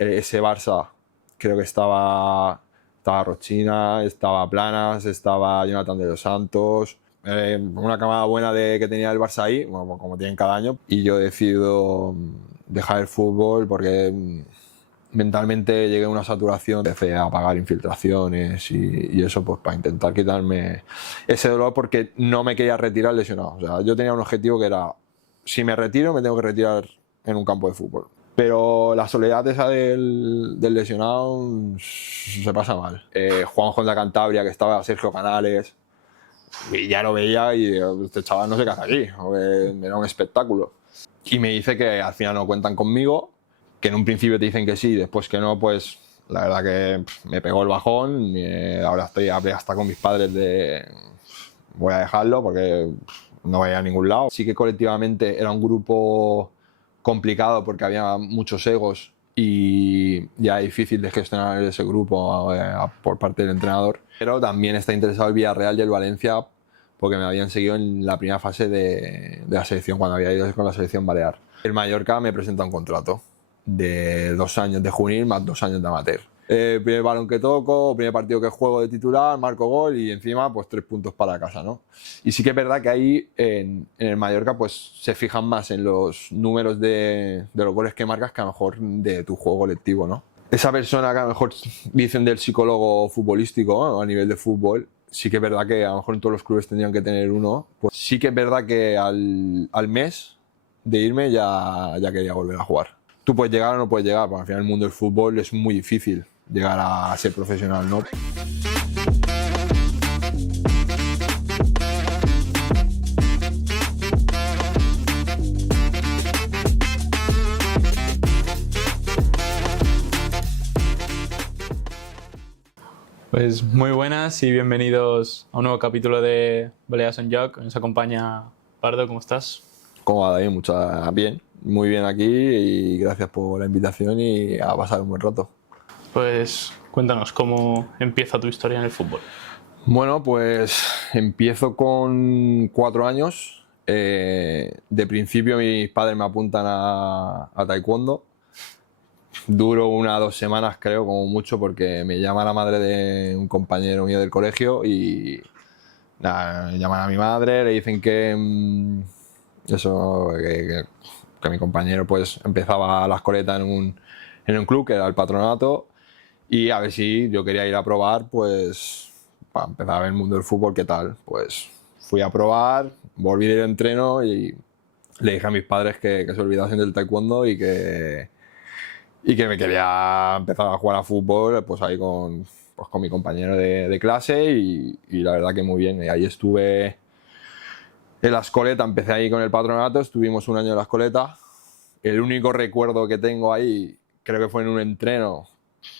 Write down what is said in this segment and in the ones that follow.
ese Barça creo que estaba Rochina, estaba Planas, estaba Jonathan de los Santos, una camada buena que tenía el Barça ahí, bueno, como tienen cada año, y yo decido dejar el fútbol porque mentalmente llegué a una saturación, empecé a pagar infiltraciones y eso pues para intentar quitarme ese dolor, porque no me quería retirar lesionado. O sea, yo tenía un objetivo que era, si me retiro me tengo que retirar en un campo de fútbol. Pero la soledad esa del lesionado se pasa mal. Jugamos contra Cantabria, que estaba Sergio Canales, y ya lo veía y digo, este chaval no se casa aquí, era un espectáculo. Y me dice que al final no cuentan conmigo, que en un principio te dicen que sí, después que no, pues la verdad que me pegó el bajón. Ahora hablé hasta con mis padres de voy a dejarlo porque no voy a ningún lado. Sí que colectivamente era un grupo complicado porque había muchos egos y ya difícil de gestionar ese grupo por parte del entrenador. Pero también está interesado el Villarreal y el Valencia porque me habían seguido en la primera fase de la selección, cuando había ido con la selección balear. El Mallorca me presenta un contrato de 2 años de juvenil más 2 años de amateur. Primer balón que toco, primer partido que juego de titular, marco gol y encima pues 3 puntos para casa, ¿no? Y sí que es verdad que ahí en el Mallorca pues se fijan más en los números de los goles que marcas que a lo mejor de tu juego colectivo, ¿no? Esa persona que a lo mejor dicen del psicólogo futbolístico, ¿no? A nivel de fútbol, sí que es verdad que a lo mejor en todos los clubes tendrían que tener uno. Pues sí que es verdad que al mes de irme ya quería volver a jugar. Tú puedes llegar o no puedes llegar, porque al final el mundo del fútbol es muy difícil llegar a ser profesional, ¿no? Pues muy buenas y bienvenidos a un nuevo capítulo de Baleas on Joc. Nos acompaña Pardo, ¿cómo estás? ¿Cómo va, David? Bien, muy bien aquí y gracias por la invitación y a pasar un buen rato. Pues cuéntanos, ¿cómo empieza tu historia en el fútbol? Bueno, pues empiezo con 4 años. De principio mis padres me apuntan a taekwondo. Duro 1 o 2 semanas, creo, como mucho, porque me llama la madre de un compañero mío del colegio y nada, llaman a mi madre, le dicen que mi compañero pues empezaba la escoleta en un club que era el Patronato, y a ver si yo quería ir a probar, pues para empezar a ver el mundo del fútbol, qué tal. Pues fui a probar, volví del entreno y le dije a mis padres que se olvidasen del taekwondo y que me quería empezar a jugar a fútbol pues ahí con mi compañero de clase y la verdad que muy bien. Y ahí estuve en la escoleta, empecé ahí con el Patronato, estuvimos 1 año en la escoleta. El único recuerdo que tengo ahí creo que fue en un entreno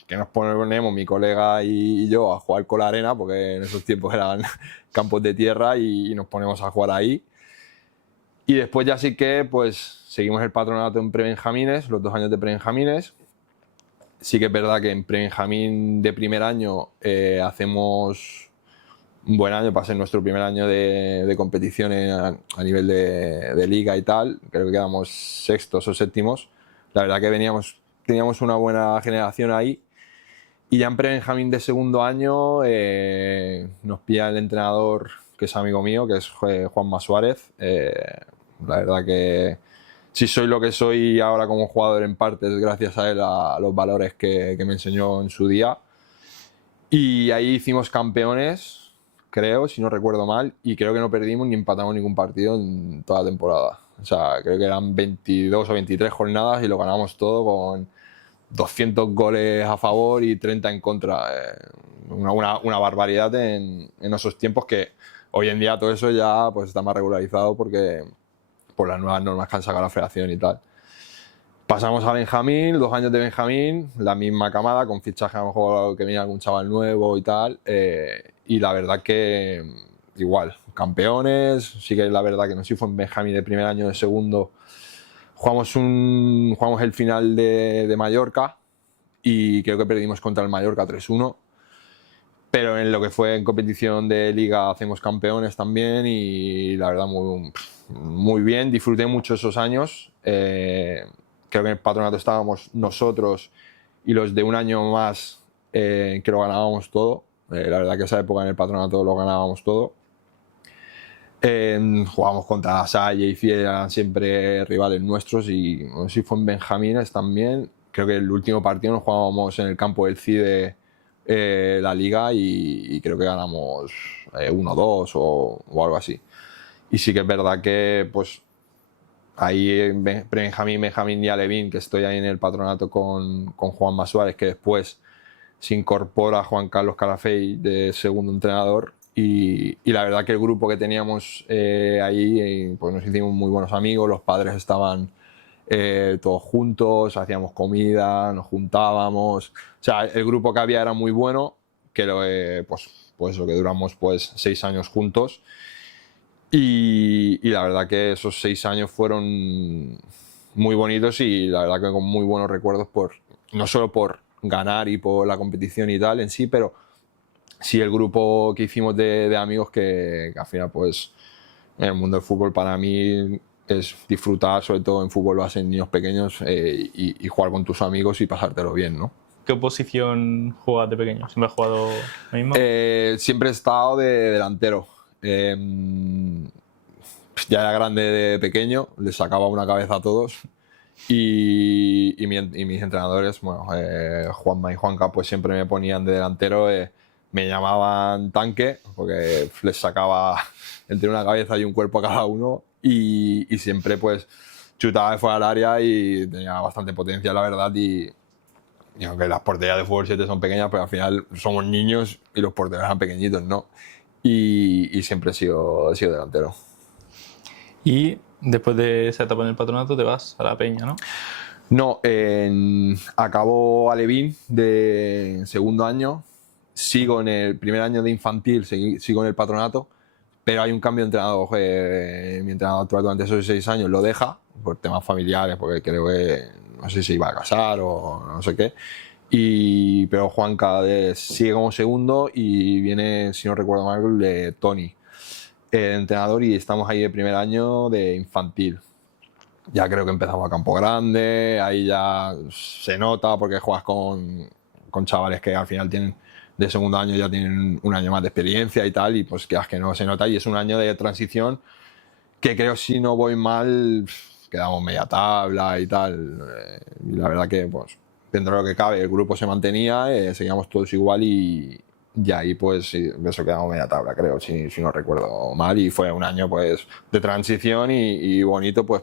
que nos ponemos mi colega y yo a jugar con la arena, porque en esos tiempos eran campos de tierra y nos ponemos a jugar ahí. Y después ya sí que pues seguimos el Patronato en prebenjamines, los 2 años de prebenjamines. Sí que es verdad que en prebenjamín de primer año hacemos un buen año, para ser nuestro primer año de competición a nivel de liga y tal. Creo que quedamos 6º o 7º. La verdad que teníamos una buena generación ahí. Y ya en prebenjamín de segundo año nos pilla el entrenador, que es amigo mío, que es Juanma Suárez. La verdad que si soy lo que soy ahora como jugador en parte es gracias a él, a los valores que me enseñó en su día. Y ahí hicimos campeones, creo, si no recuerdo mal, y creo que no perdimos ni empatamos ningún partido en toda la temporada. O sea, creo que eran 22 o 23 jornadas y lo ganamos todo con 200 goles a favor y 30 en contra. Una barbaridad en esos tiempos, que hoy en día todo eso ya pues está más regularizado porque por las nuevas normas que han sacado la federación y tal. Pasamos a Benjamín, 2 años de Benjamín, la misma camada, con fichaje a lo mejor que venía algún chaval nuevo y tal. Y la verdad que igual, campeones. Sí que la verdad que no sé si fue en Benjamín de primer año, de segundo. Jugamos el final de Mallorca y creo que perdimos contra el Mallorca 3-1. Pero en lo que fue en competición de liga hacemos campeones también y la verdad muy bien. Disfruté mucho esos años. Creo que en el Patronato estábamos nosotros y los de un año más que lo ganábamos todo. La verdad que esa época en el Patronato lo ganábamos todo. Jugábamos contra La Salle y Fiel, eran siempre rivales nuestros, y no sé si fue en Benjamines también. Creo que el último partido nos jugábamos en el campo del CIDE la liga y creo que ganamos 1-2 o algo así. Y sí que es verdad que pues ahí Benjamín y Alevín, que estoy ahí en el Patronato con Juanma Suárez, que después se incorpora Juan Carlos Calafell de segundo entrenador, y la verdad que el grupo que teníamos ahí, pues nos hicimos muy buenos amigos, los padres estaban todos juntos, hacíamos comida, nos juntábamos, o sea, el grupo que había era muy bueno, que pues lo que duramos pues 6 años juntos, y la verdad que esos 6 años fueron muy bonitos, y la verdad que con muy buenos recuerdos, no solo por ganar y por la competición y tal en sí, pero sí el grupo que hicimos de amigos que al final pues en el mundo del fútbol para mí es disfrutar, sobre todo en fútbol base en niños pequeños, y jugar con tus amigos y pasártelo bien, ¿no? ¿Qué posición juegas de pequeño? ¿Siempre has jugado lo mismo? Siempre he estado de delantero. Ya era grande de pequeño, le sacaba una cabeza a todos. Y mis entrenadores, bueno, Juanma y Juanca, pues siempre me ponían de delantero, me llamaban tanque, porque les sacaba entre una cabeza y un cuerpo a cada uno, y siempre pues chutaba de fuera del área y tenía bastante potencia, la verdad, y aunque las porterías de fútbol 7 son pequeñas, pues al final somos niños y los porteros eran pequeñitos, ¿no? Y siempre he sido delantero. Y después de esa etapa en el Patronato te vas a la Peña, ¿no? No, acabó Alevín de segundo año, sigo en el primer año de infantil, sigo en el Patronato, pero hay un cambio de entrenador. Mi entrenador actual durante esos 6 años lo deja por temas familiares, porque creo que no sé si se iba a casar o no sé qué. Pero Juanca sigue como segundo y viene, si no recuerdo mal, de Tony, el entrenador, y estamos ahí el primer año de infantil. Ya creo que empezamos a campo grande, ahí ya se nota porque juegas con chavales que al final tienen de segundo año, ya tienen un año más de experiencia y tal, y pues que no se nota, y es un año de transición que creo, si no voy mal, quedamos media tabla y tal, y la verdad que pues dentro de lo que cabe el grupo se mantenía, seguíamos todos igual, y ahí pues sí, eso quedamos media tabla, creo, si no recuerdo mal, y fue un año pues de transición y bonito, pues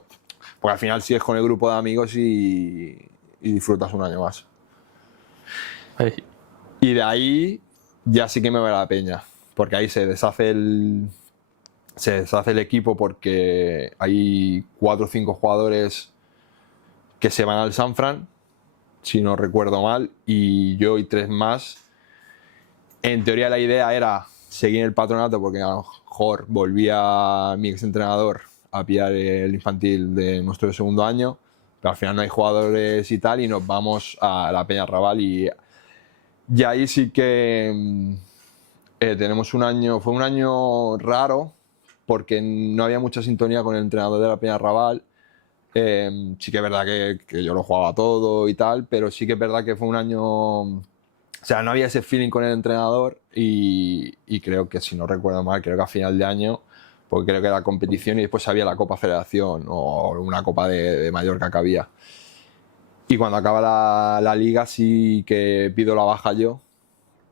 porque al final sigues con el grupo de amigos y disfrutas un año más. Ahí. Y de ahí ya sí que me voy a la Peña, porque ahí se deshace el equipo, porque hay 4 o 5 jugadores que se van al Sanfran, si no recuerdo mal, y yo y 3 más. En teoría la idea era seguir en el Patronato, porque a lo mejor volvía mi exentrenador a pillar el infantil de nuestro segundo año, pero al final no hay jugadores y tal, y nos vamos a la Peña Raval, y ahí sí que tenemos un año, fue un año raro, porque no había mucha sintonía con el entrenador de la Peña Raval. Sí que es verdad que yo lo jugaba todo y tal, pero sí que es verdad que fue un año, o sea, no había ese feeling con el entrenador, y creo que, si no recuerdo mal, creo que a final de año, porque creo que era competición y después había la Copa Federación o una Copa de Mallorca que había. Y cuando acaba la liga sí que pido la baja yo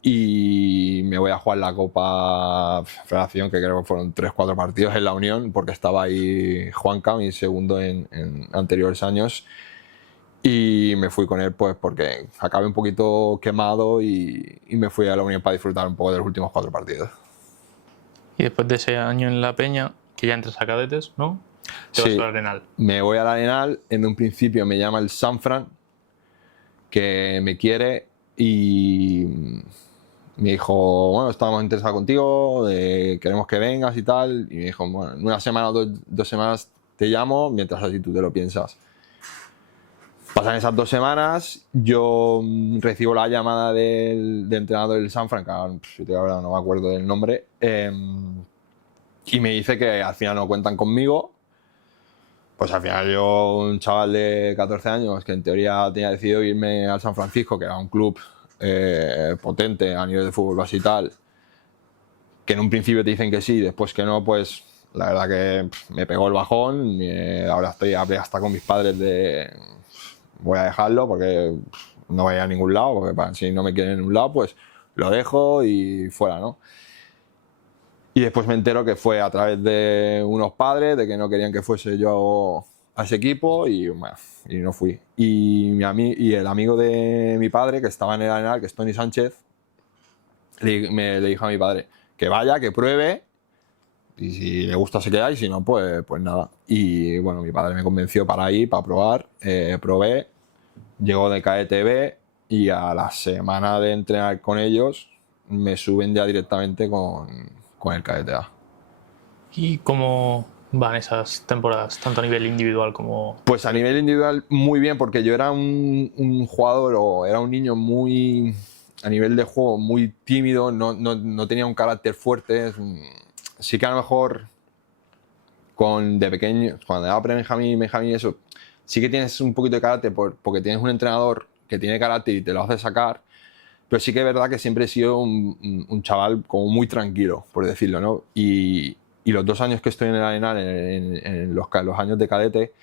y me voy a jugar la Copa Federación, que creo que fueron 3-4 partidos en la Unión, porque estaba ahí Juanca, mi segundo en anteriores años, y me fui con él pues porque acabé un poquito quemado, y me fui a la Unión para disfrutar un poco de los últimos 4 partidos. Y después de ese año en la Peña, que ya entras a cadetes, ¿no? Te vas Sí, al Arenal. me voy al Arenal. En un principio me llama el Sanfran, que me quiere, y me dijo, bueno, estamos interesados contigo, queremos que vengas y tal. Y me dijo, bueno, en una semana o 2 semanas te llamo, mientras así tú te lo piensas. Pasan esas 2 semanas, yo recibo la llamada del entrenador del Sanfran, que ahora no me acuerdo del nombre, y me dice que al final no cuentan conmigo, Pues al final yo, un chaval de 14 años que en teoría tenía decidido irme al San Francisco, que era un club potente a nivel de fútbol base y tal, que en un principio te dicen que sí, después que no, pues la verdad que me pegó el bajón. Ahora hablé hasta con mis padres de voy a dejarlo porque no voy a ir a ningún lado, porque si no me quieren en un lado, pues lo dejo y fuera, ¿no? Y después me entero que fue a través de unos padres, de que no querían que fuese yo a ese equipo y, bueno, y no fui. Y el amigo de mi padre, que estaba en el Arenal, que es Tony Sánchez, le dijo a mi padre que vaya, que pruebe, y si le gusta se queda y si no, pues nada. Y bueno, mi padre me convenció para ir, para probar, probé, llegó de KTB y a la semana de entrenar con ellos me suben ya directamente con el KTA. ¿Y cómo van esas temporadas, tanto a nivel individual como...? Pues a nivel individual muy bien, porque yo era un jugador o era un niño muy, a nivel de juego, muy tímido, no tenía un carácter fuerte. Sí que a lo mejor de pequeño, cuando era pre-Benjamín, Benjamín y eso, sí que tienes un poquito de carácter porque tienes un entrenador que tiene carácter y te lo hace sacar, pero sí que es verdad que siempre he sido un chaval como muy tranquilo, por decirlo, ¿no? Y los 2 años que estoy en el Arenal, en los años de cadete,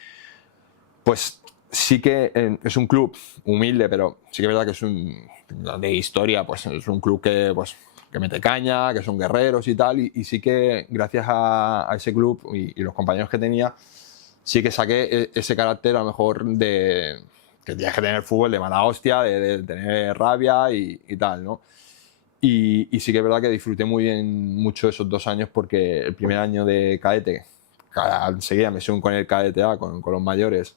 pues sí que es un club humilde, pero sí que es verdad que es de historia, pues es un club que mete caña, que son guerreros y tal, y sí que gracias a ese club y los compañeros que tenía, sí que saqué ese carácter a lo mejor que tienes que tener fútbol de mala hostia, de tener rabia y tal, ¿no? Y sí que es verdad que disfruté muy bien mucho esos 2 años porque el primer año de cadete, enseguida me suben con el KDTA, con los mayores,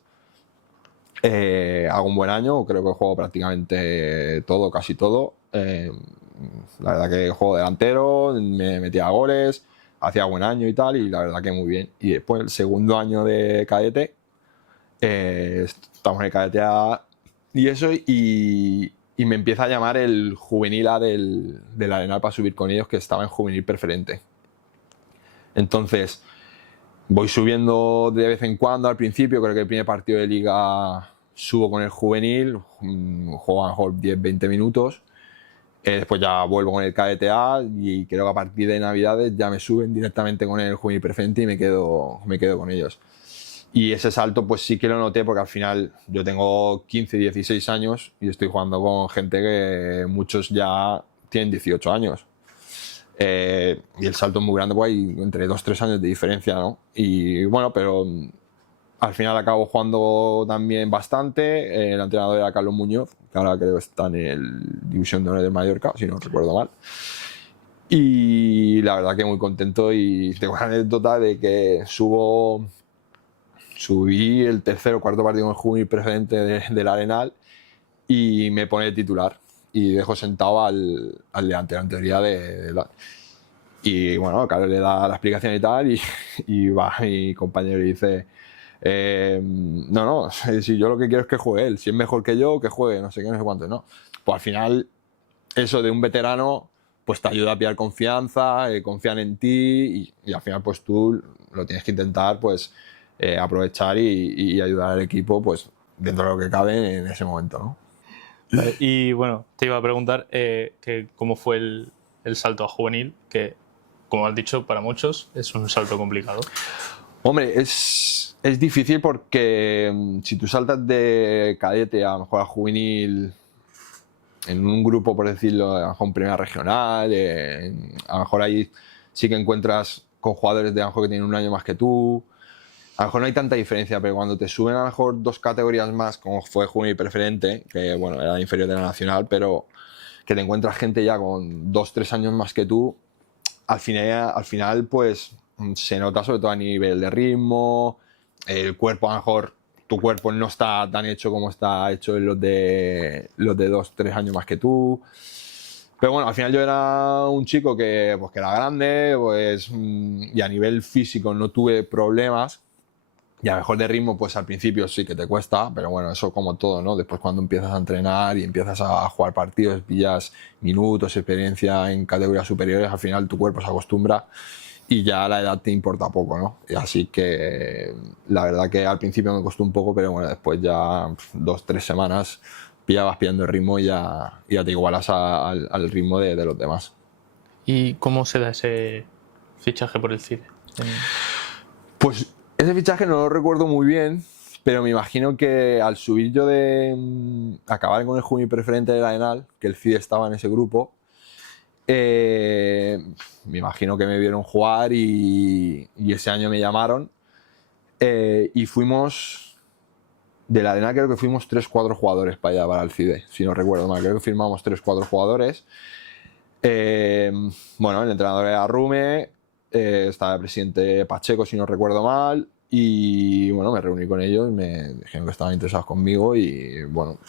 hago un buen año, creo que juego prácticamente todo, casi todo. La verdad que juego delantero, me metía goles, hacía buen año y tal, y la verdad que muy bien. Y después el segundo año de cadete, estamos en el cadete A y eso, y me empieza a llamar el juvenil A del Arenal para subir con ellos, que estaba en juvenil preferente. Entonces voy subiendo de vez en cuando. Al principio creo que el primer partido de liga subo con el juvenil, juego a lo mejor 10-20 minutos, después ya vuelvo con el KDTA y creo que a partir de Navidades ya me suben directamente con el juvenil preferente y me quedo con ellos. Y ese salto pues sí que lo noté porque al final yo tengo 15-16 años y estoy jugando con gente que muchos ya tienen 18 años. Y el salto es muy grande, pues hay entre 2-3 años de diferencia, ¿no? Y bueno, pero al final acabo jugando también bastante. El entrenador era Carlos Muñoz, que ahora creo que está en el División de Honor del Mallorca, si no recuerdo mal. Y la verdad que muy contento, y tengo una anécdota de que subí el tercer o cuarto partido en el juvenil preferente del Arenal y me pone de titular y dejo sentado al delantero en teoría y bueno, Carlos le da la explicación y tal, y va mi compañero y dice no, si yo lo que quiero es que juegue él, si es mejor que yo, que juegue, no sé qué, no sé cuánto, no. Pues al final eso de un veterano pues te ayuda a pillar confianza, confían en ti, y al final pues tú lo tienes que intentar pues aprovechar y ayudar al equipo pues dentro de lo que cabe en ese momento, ¿no? Y bueno, te iba a preguntar que cómo fue el salto a juvenil, que como has dicho, para muchos es un salto complicado. Hombre, es difícil porque si tú saltas de cadete a lo mejor a juvenil en un grupo, por decirlo, a lo mejor en primera regional, a lo mejor ahí sí que encuentras con jugadores de a lo mejor que tienen un año más que tú. A lo mejor no hay tanta diferencia, pero cuando te suben a lo mejor 2 categorías más, como fue juvenil preferente, que bueno, era inferior de la nacional, pero que te encuentras gente ya con 2-3 años más que tú, al final pues se nota sobre todo a nivel de ritmo, el cuerpo, a lo mejor tu cuerpo no está tan hecho como está hecho en los de 2-3 años más que tú. Pero bueno, al final yo era un chico que era grande, pues, y a nivel físico no tuve problemas. Y a lo mejor de ritmo, pues al principio sí que te cuesta, pero bueno, eso como todo, ¿no? Después cuando empiezas a entrenar y empiezas a jugar partidos, pillas minutos, experiencia en categorías superiores, al final tu cuerpo se acostumbra y ya la edad te importa poco, ¿no? Y así que la verdad que al principio me costó un poco, pero bueno, después ya 2-3 semanas vas pillando el ritmo y ya te igualas al ritmo de los demás. ¿Y cómo se da ese fichaje por el CIDE? Pues ese fichaje no lo recuerdo muy bien, pero me imagino que al subir yo de acabar con el juvenil preferente de la ENAL, que el CIDE estaba en ese grupo, me imagino que me vieron jugar y ese año me llamaron y fuimos, de la ENAL creo que fuimos 3-4 jugadores para allá, para el CIDE, si no recuerdo mal, creo que firmamos 3-4 jugadores. Bueno, el entrenador era Rume, estaba el presidente Pacheco, si no recuerdo mal, y bueno, me reuní con ellos, me dijeron que estaban interesados conmigo y bueno,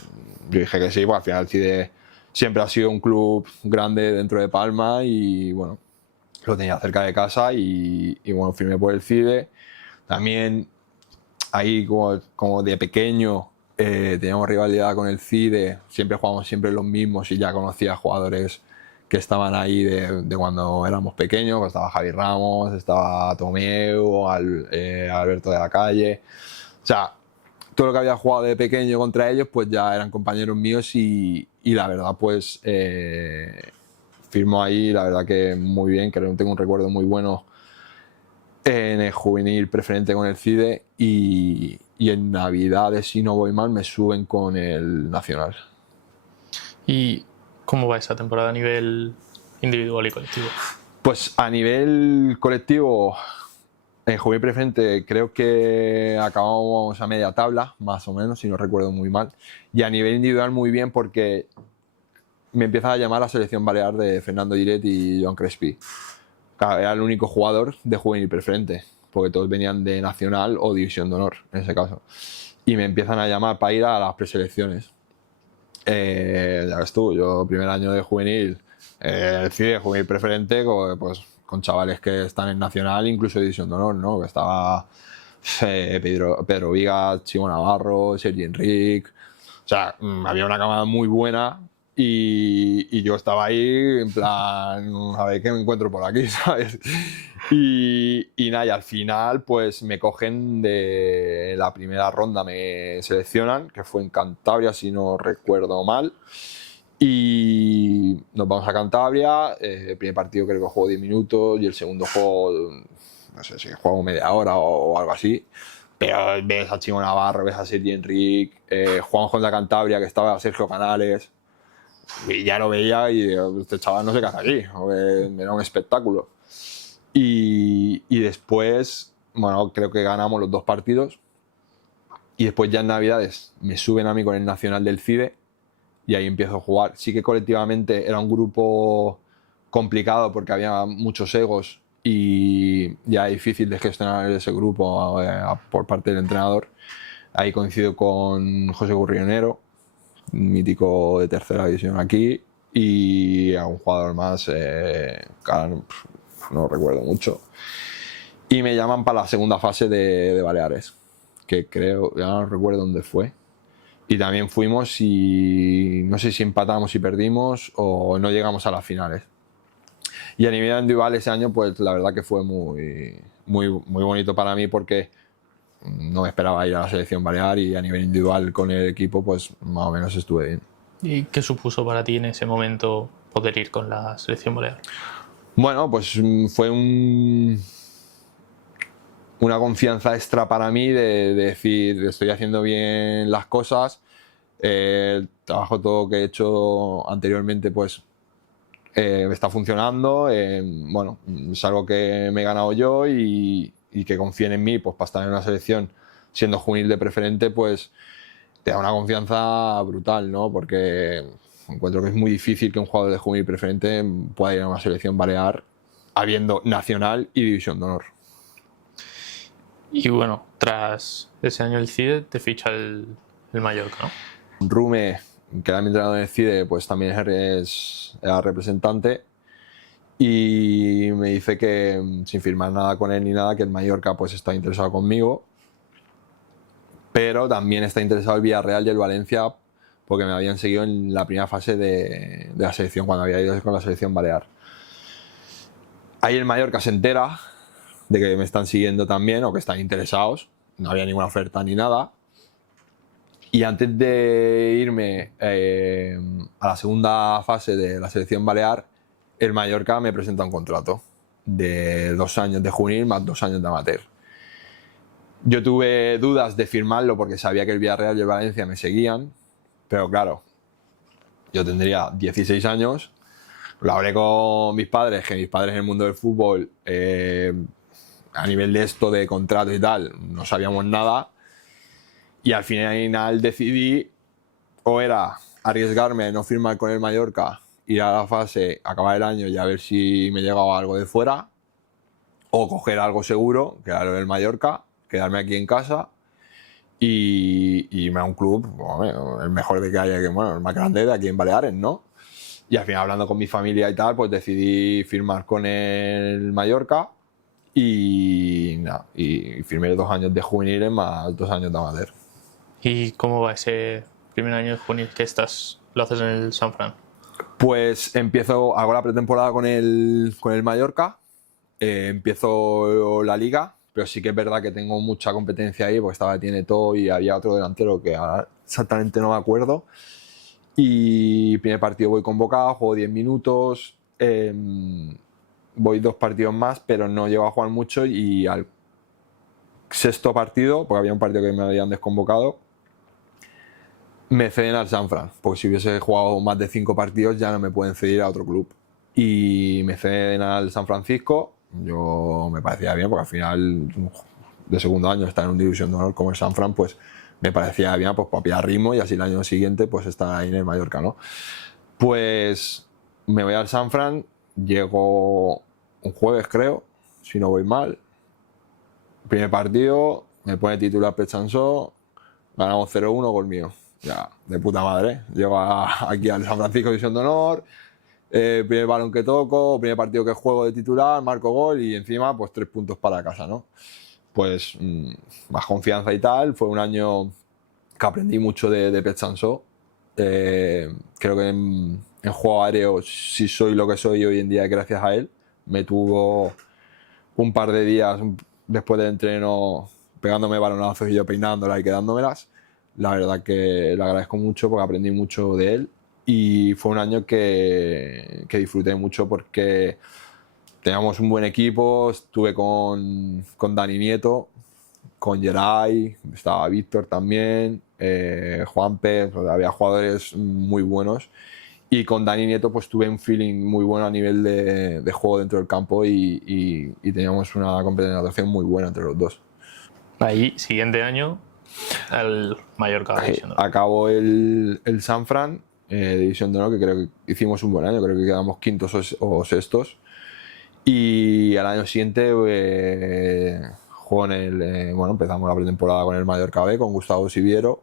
yo dije que sí, porque al final el CIDE siempre ha sido un club grande dentro de Palma y bueno, lo tenía cerca de casa y bueno, firmé por el CIDE. También ahí como de pequeño teníamos rivalidad con el CIDE, siempre jugábamos siempre los mismos y ya conocía a jugadores que estaban ahí de cuando éramos pequeños, pues estaba Javi Ramos, estaba Tomeu, Alberto de la Calle, o sea, todo lo que había jugado de pequeño contra ellos pues ya eran compañeros míos y la verdad pues firmó ahí, la verdad que muy bien, que tengo un recuerdo muy bueno en el juvenil preferente con el CIDE y en Navidades, si no voy mal, me suben con el Nacional. ¿Y cómo va esa temporada a nivel individual y colectivo? Pues a nivel colectivo, en juvenil preferente creo que acabamos a media tabla, más o menos, si no recuerdo muy mal. Y a nivel individual muy bien porque me empieza a llamar la selección balear de Fernando Giret y Joan Crespi. Claro, era el único jugador de juvenil preferente, porque todos venían de Nacional o División de Honor, en ese caso. Y me empiezan a llamar para ir a las preselecciones. Ya ves tú, yo primer año de juvenil, el CIDE juvenil preferente, pues, con chavales que están en Nacional, incluso División de Honor, ¿no? Que estaba Pedro Vigas, Chivo Navarro, Sergi Enric, o sea, había una camada muy buena y yo estaba ahí en plan, a ver qué me encuentro por aquí, ¿sabes? Y nada, y al final pues me cogen de la primera ronda, me seleccionan, que fue en Cantabria si no recuerdo mal, y nos vamos a Cantabria. El primer partido creo que juego 10 minutos y el segundo juego, no sé si juego media hora o algo así, pero ves a Chivo Navarro, ves a Sergi Enric, jugamos contra Cantabria, que estaba Sergio Canales, y ya lo veía y digo, este chaval no se casa aquí, era un espectáculo. Y después, bueno, creo que ganamos los 2 partidos y después ya en Navidades me suben a mí con el Nacional del CIDE y ahí empiezo a jugar. Sí que colectivamente era un grupo complicado porque había muchos egos y ya difícil de gestionar ese grupo por parte del entrenador. Ahí coincido con José Gurrionero, mítico de tercera división aquí, y a un jugador más, que no recuerdo mucho, y me llaman para la segunda fase de Baleares, que creo, ya no recuerdo dónde fue, y también fuimos y no sé si empatamos y perdimos o no llegamos a las finales. Y a nivel individual ese año pues la verdad que fue muy bonito para mí porque no me esperaba ir a la selección balear y a nivel individual con el equipo pues más o menos estuve bien. ¿Y qué supuso para ti en ese momento poder ir con la selección balear? Bueno, pues fue una confianza extra para mí de decir estoy haciendo bien las cosas, el trabajo todo que he hecho anteriormente pues está funcionando, bueno, es algo que me he ganado yo y que confíen en mí pues para estar en una selección siendo juvenil de preferente pues te da una confianza brutal, ¿no? Porque encuentro que es muy difícil que un jugador de juvenil preferente pueda ir a una selección balear habiendo Nacional y División de Honor. Y bueno, tras ese año el CIDE te ficha el Mallorca, ¿no? Rume, que era mi entrenador en el CIDE, pues también era representante y me dice que sin firmar nada con él ni nada, que el Mallorca pues está interesado conmigo, pero también está interesado el Villarreal y el Valencia porque me habían seguido en la primera fase de la selección, cuando había ido con la selección balear. Ahí el Mallorca se entera de que me están siguiendo también o que están interesados. No había ninguna oferta ni nada. Y antes de irme a la segunda fase de la selección balear, el Mallorca me presenta un contrato de 2 años de juvenil más 2 años de amateur. Yo tuve dudas de firmarlo porque sabía que el Villarreal y el Valencia me seguían, pero claro, yo tendría 16 años, lo hablé con mis padres, que mis padres en el mundo del fútbol, a nivel de esto, de contratos y tal, no sabíamos nada. Y al final decidí, o era arriesgarme a no firmar con el Mallorca, ir a la fase, acabar el año y a ver si me llegaba algo de fuera, o coger algo seguro, que era lo del Mallorca, quedarme aquí en casa y irme a un club, bueno, el mejor de que haya, bueno, el más grande de aquí en Baleares, ¿no? Y al final, hablando con mi familia y tal, pues decidí firmar con el Mallorca y nada, y firmé 2 años de juveniles más 2 años de amateur. ¿Y cómo va ese primer año de juvenil que lo haces en el San Fran? Pues hago la pretemporada con el Mallorca, empiezo la liga, pero sí que es verdad que tengo mucha competencia ahí, porque estaba Tiene todo y había otro delantero que ahora exactamente no me acuerdo. Y primer partido voy convocado, juego 10 minutos, voy 2 partidos más, pero no llego a jugar mucho y al sexto partido, porque había un partido que me habían desconvocado, me ceden al San Fran, porque si hubiese jugado más de 5 partidos ya no me pueden ceder a otro club. Y me ceden al San Francisco, yo me parecía bien, porque al final de segundo año estar en una división de honor como el San Fran, pues me parecía bien, pues para pillar ritmo y así el año siguiente pues estar ahí en el Mallorca, ¿no? Pues me voy al San Fran, llego un jueves creo, si no voy mal. Primer partido, me pone titular Petchansó, ganamos 0-1, gol mío. Ya, de puta madre. Llego aquí al San Francisco División de Honor, primer balón que toco, primer partido que juego de titular, marco gol y encima pues 3 puntos para casa, ¿no? Pues más confianza y tal. Fue un año que aprendí mucho de Petchansó. Creo que en juego aéreo sí soy lo que soy hoy en día gracias a él. Me tuvo un par de días después del entreno pegándome balonazos y yo peinándolas y quedándomelas. La verdad que le agradezco mucho porque aprendí mucho de él y fue un año que disfruté mucho porque teníamos un buen equipo. Estuve con Dani Nieto, con Geray, estaba Víctor también, Juanpe, había jugadores muy buenos. Y con Dani Nieto pues tuve un feeling muy bueno a nivel de juego dentro del campo y teníamos una competencia muy buena entre los dos. Ahí, siguiente año, el Mallorca. Acabó el San Fran, División de Honor, que creo que hicimos un buen año, creo que quedamos quintos o sextos. Y al año siguiente juego empezamos la pretemporada con el Mallorca B, con Gustavo Siviero.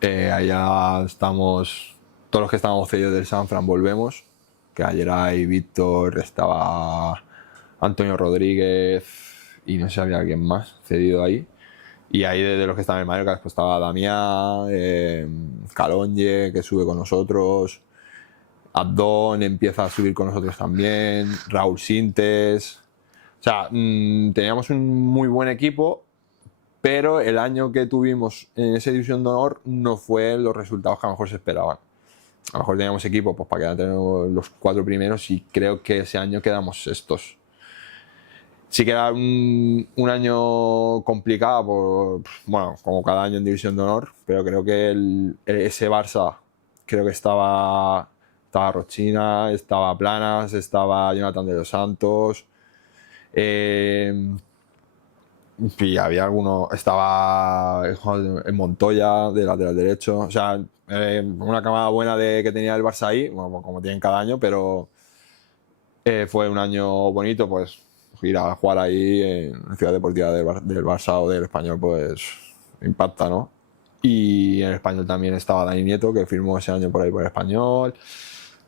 Allá estamos, todos los que estábamos cedidos del San Fran volvemos, que ayer hay Víctor, estaba Antonio Rodríguez y no sé si había alguien más cedido ahí. Y ahí de los que estaban en Mallorca pues estaba Damián, Calonge, que sube con nosotros, Abdón empieza a subir con nosotros también, Raúl Sintes. O sea, teníamos un muy buen equipo, pero el año que tuvimos en esa división de honor no fue los resultados que a lo mejor se esperaban. A lo mejor teníamos equipo pues, para quedar entre los 4 primeros y creo que ese año quedamos sextos. Sí que era un año complicado, bueno, como cada año en División de Honor, pero creo que ese Barça, creo que estaba Rochina, estaba Planas, estaba Jonathan de los Santos, y había alguno, estaba en Montoya, de lateral derecho, o sea, una camada buena que tenía el Barça ahí, bueno, como tienen cada año, pero fue un año bonito, pues ir a jugar ahí en la Ciudad Deportiva del Barça o del Español, pues impacta, ¿no? Y en el Español también estaba Dani Nieto, que firmó ese año por ahí por el Español,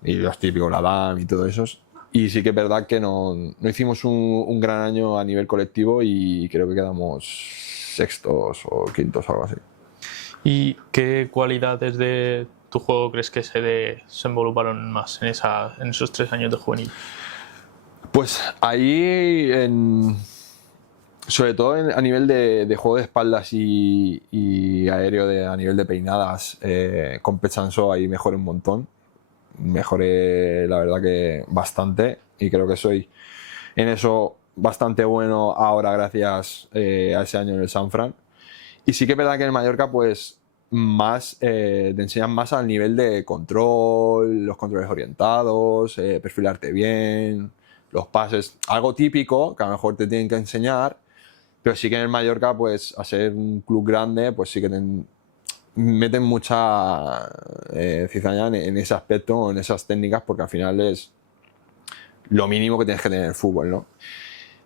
y los típicos, la DAM y todo eso. Y sí que es verdad que no hicimos un gran año a nivel colectivo y creo que quedamos sextos o quintos o algo así. ¿Y qué cualidades de tu juego crees que se involucraron más en esos 3 años de juvenil? Pues ahí, sobre todo a nivel de juego de espaldas y aéreo, a nivel de peinadas, con Pechanso ahí mejoré un montón. Mejoré, la verdad, que bastante, y creo que soy en eso bastante bueno ahora gracias a ese año en el Sanfran. Y sí que es verdad que en el Mallorca pues más te enseñan más al nivel de control, los controles orientados, perfilarte bien, los pases, algo típico que a lo mejor te tienen que enseñar, pero sí que en el Mallorca, pues a ser un club grande, pues sí que meten mucha cizaña en ese aspecto, en esas técnicas, porque al final es lo mínimo que tienes que tener en el fútbol, ¿no?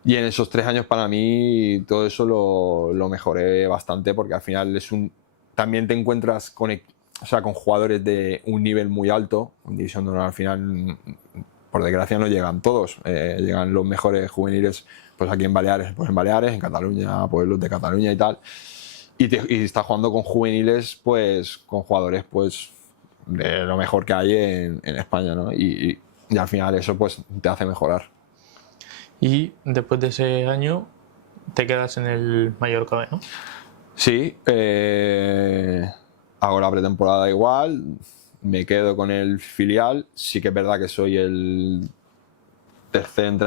Y en esos 3 años para mí todo eso lo mejoré bastante, porque al final también te encuentras con jugadores de un nivel muy alto. En División de Honor al final, por desgracia, no llegan todos. Llegan los mejores juveniles pues aquí en Baleares, pues en Baleares, en Cataluña, pues los de Cataluña y tal. Y estás jugando con juveniles, pues con jugadores pues de lo mejor que hay en España, ¿no? Y al final eso pues te hace mejorar. Y después de ese año te quedas en el Mallorca B, ¿no? Sí, hago la pretemporada igual, me quedo con el filial. Sí que es verdad que soy el tercer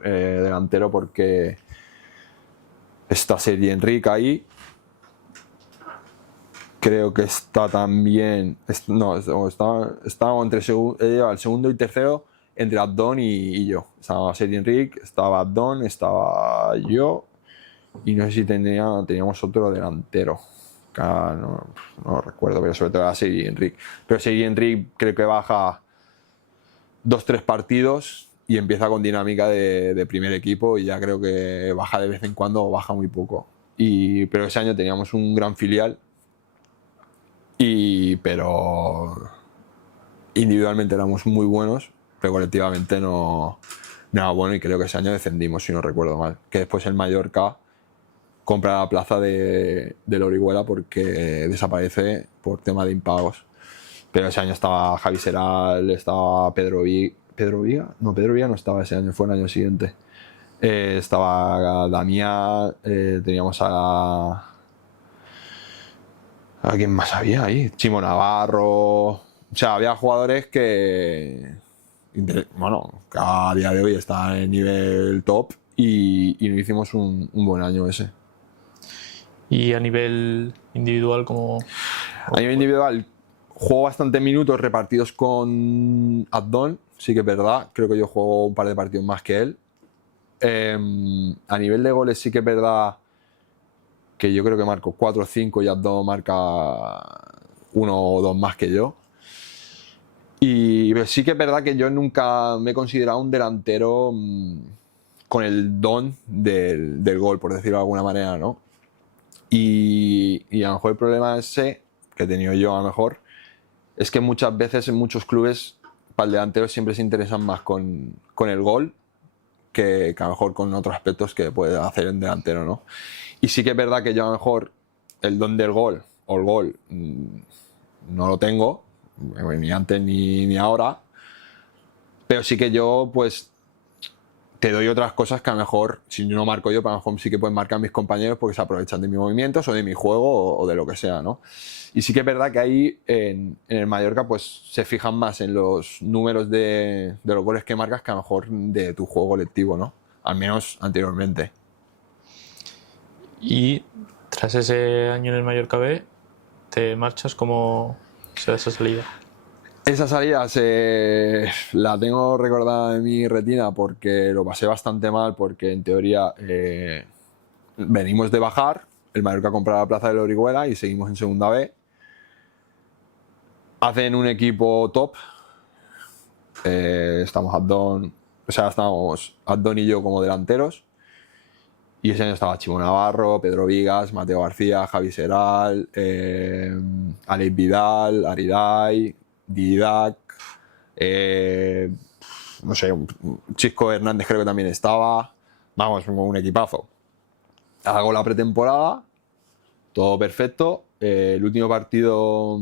delantero, porque está Sergi Enric ahí. Creo que está también. Estaba entre el segundo y tercero, entre Abdón y yo. Estaba Sergi Enric, estaba Abdón, estaba yo. Y no sé si teníamos otro delantero. No recuerdo, pero sobre todo era Sergi Enric. Pero Sergi Enric creo que baja 2-3 partidos y empieza con dinámica de primer equipo, y ya creo que baja de vez en cuando o baja muy poco. Pero ese año teníamos un gran filial, pero individualmente éramos muy buenos, pero colectivamente no era bueno, y creo que ese año descendimos, si no recuerdo mal. Que después el Mallorca compra la plaza de Orihuela porque desaparece por tema de impagos. Pero ese año estaba Javi Seral, estaba Pedro Viga. No, Pedro Viga no estaba ese año, fue el año siguiente. Estaba Damián, teníamos ¿a quién más había ahí? Chimo Navarro. O sea, había jugadores que, bueno, que a día de hoy están en nivel top, y nos hicimos un buen año ese. Y a nivel individual, como... A nivel individual, juego bastante minutos repartidos con Abdón, sí que es verdad. Creo que yo juego un par de partidos más que él. A nivel de goles, sí que es verdad que yo creo que marco 4 o 5 y Abdón marca 1 o 2 más que yo. Y sí que es verdad que yo nunca me he considerado un delantero con el don del gol, por decirlo de alguna manera, ¿no? Y a lo mejor el problema ese que he tenido yo, a lo mejor, es que muchas veces en muchos clubes para el delantero siempre se interesan más con el gol que a lo mejor con otros aspectos que puede hacer el delantero, ¿no? Y sí que es verdad que yo a lo mejor el don del gol o el gol no lo tengo, ni antes ni ahora, pero sí que yo pues te doy otras cosas que a lo mejor, si no marco yo, a lo mejor sí que pueden marcar mis compañeros, porque se aprovechan de mis movimientos o de mi juego o de lo que sea, ¿no? Y sí que es verdad que ahí en el Mallorca pues se fijan más en los números de los goles que marcas que a lo mejor de tu juego colectivo, ¿no? Al menos anteriormente. Y tras ese año en el Mallorca B, te marchas. ¿Cómo se da esa salida? Esa salida la tengo recordada en mi retina, porque lo pasé bastante mal, porque en teoría venimos de bajar, el Mallorca compra la plaza del Orihuela y seguimos en segunda B. Hacen un equipo top, estamos Abdón y yo como delanteros, y ese año estaba Chimo Navarro, Pedro Vigas, Mateo García, Javi Seral, Alex Vidal, Ariday, Didac, no sé, Chisco Hernández creo que también estaba. Vamos, un equipazo. Hago la pretemporada, todo perfecto. El último partido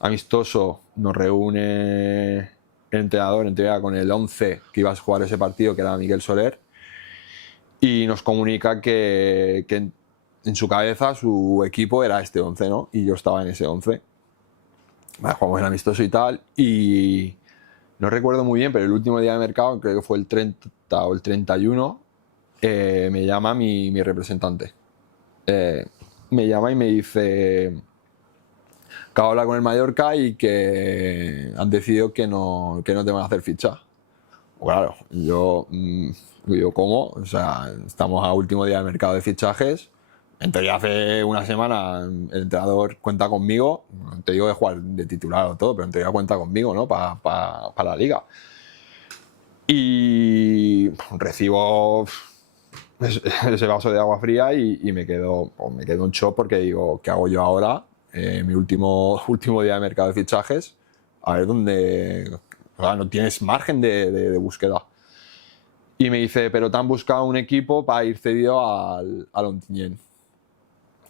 amistoso nos reúne el entrenador en teoría con el 11 que iba a jugar ese partido, que era Miquel Soler, y nos comunica que en su cabeza su equipo era este 11, ¿no? Y yo estaba en ese 11. Vale, jugamos el amistoso y tal, y no recuerdo muy bien, pero el último día de mercado, creo que fue el 30 o el 31, me llama mi representante. Me llama y me dice que habla con el Mallorca y que han decidido que no te van a hacer ficha. Claro, yo ¿cómo? O sea, estamos a último día del mercado de fichajes. En teoría hace una semana el entrenador cuenta conmigo, no te digo de jugar de titular o todo, pero en teoría cuenta conmigo, ¿no? Para la liga. Y recibo ese vaso de agua fría y me quedo en shock porque digo, ¿qué hago yo ahora? Mi último día de mercado de fichajes, a ver dónde... O sea, no tienes margen de búsqueda. Y me dice, pero te han buscado un equipo para ir cedido al Ontinyent.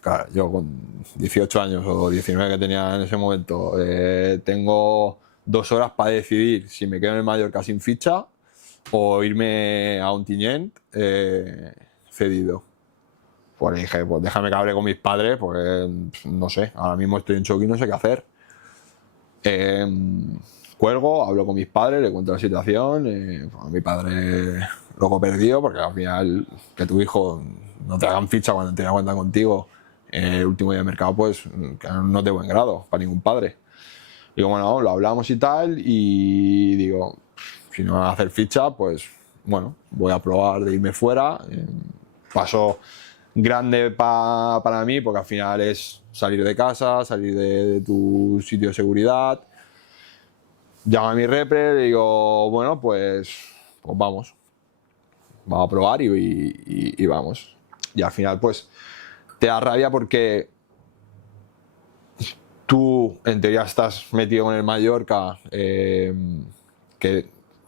Claro, yo con 18 años o 19 que tenía en ese momento, tengo 2 horas para decidir si me quedo en el Mallorca sin ficha o irme a Ontinyent cedido. Pues dije, pues déjame que hable con mis padres, porque no sé, ahora mismo estoy en shock y no sé qué hacer. Cuelgo, hablo con mis padres, le cuento la situación. Pues mi padre loco perdido, porque al final que tu hijo no te hagan ficha cuando te cuenta contigo el último día de mercado, pues que no es de buen grado para ningún padre. Digo, bueno, lo hablamos y tal, y digo, si no van a hacer ficha, pues bueno, voy a probar de irme fuera. Paso grande para mí, porque al final es salir de casa, salir de tu sitio de seguridad. Llamo a mi repre, le digo, bueno, pues vamos a probar y vamos. Y al final, pues, te da rabia porque tú, en teoría, estás metido con el Mallorca, que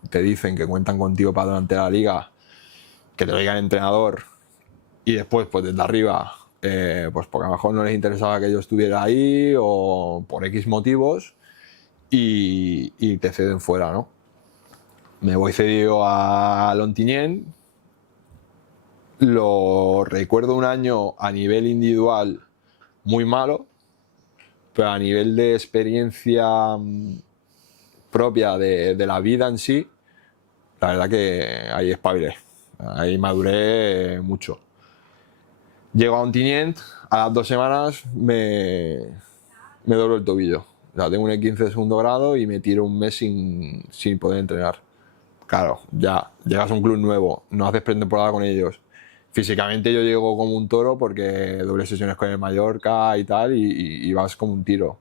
te dicen que cuentan contigo para durante la liga, que te lo diga el entrenador, y después, pues, desde arriba, pues porque a lo mejor no les interesaba que yo estuviera ahí o por X motivos, y te ceden fuera, ¿no? Me voy cedido a Ontinyent. Lo recuerdo un año a nivel individual muy malo, pero a nivel de experiencia propia de la vida en sí, la verdad que ahí espabilé, ahí maduré mucho. Llego a Ontinyent, a las 2 semanas me doblo el tobillo. O sea, tengo un E15 de segundo grado y me tiro un mes sin poder entrenar. Claro, ya llegas a un club nuevo, no haces pretemporada con ellos. Físicamente yo llego como un toro porque doble sesiones con el Mallorca y tal, y vas como un tiro.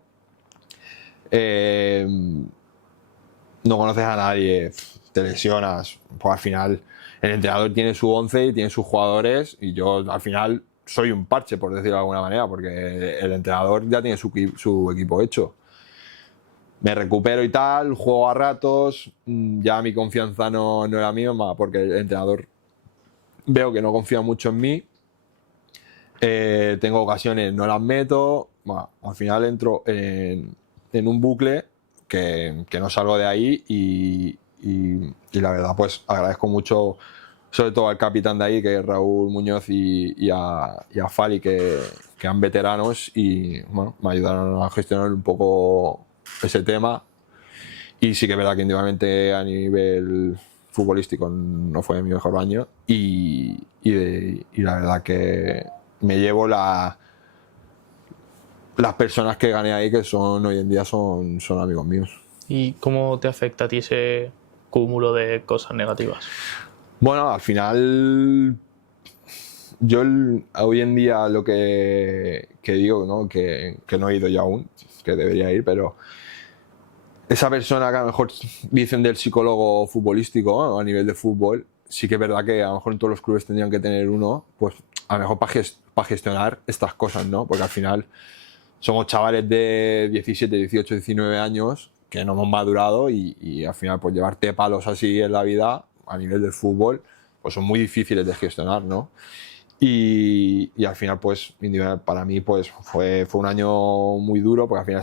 No conoces a nadie, te lesionas, pues al final el entrenador tiene su 11 y tiene sus jugadores, y yo al final soy un parche, por decirlo de alguna manera, porque el entrenador ya tiene su equipo hecho. Me recupero y tal, juego a ratos, ya mi confianza no era misma porque el entrenador veo que no confía mucho en mí. Tengo ocasiones, no las meto. Bueno, al final entro en un bucle que no salgo de ahí, y la verdad, pues agradezco mucho, sobre todo al capitán de ahí, que es Raúl Muñoz, y a Fali, que eran veteranos y bueno, me ayudaron a gestionar un poco ese tema. Y sí que es verdad que individualmente a nivel futbolístico no fue mi mejor año, y la verdad que me llevo las personas que gané ahí, que son hoy en día son amigos míos. ¿Y cómo te afecta a ti ese cúmulo de cosas negativas? Bueno, al final yo hoy en día lo que digo, ¿no? Que no he ido ya aún, que debería ir, pero esa persona que a lo mejor dicen del psicólogo futbolístico, ¿no? A nivel de fútbol, sí que es verdad que a lo mejor en todos los clubes tendrían que tener uno, pues a lo mejor para gestionar estas cosas, ¿no? Porque al final somos chavales de 17, 18, 19 años que no hemos madurado, y al final pues llevarte palos así en la vida a nivel del fútbol pues son muy difíciles de gestionar, ¿no? Y al final, pues, para mí, pues, fue un año muy duro, porque al final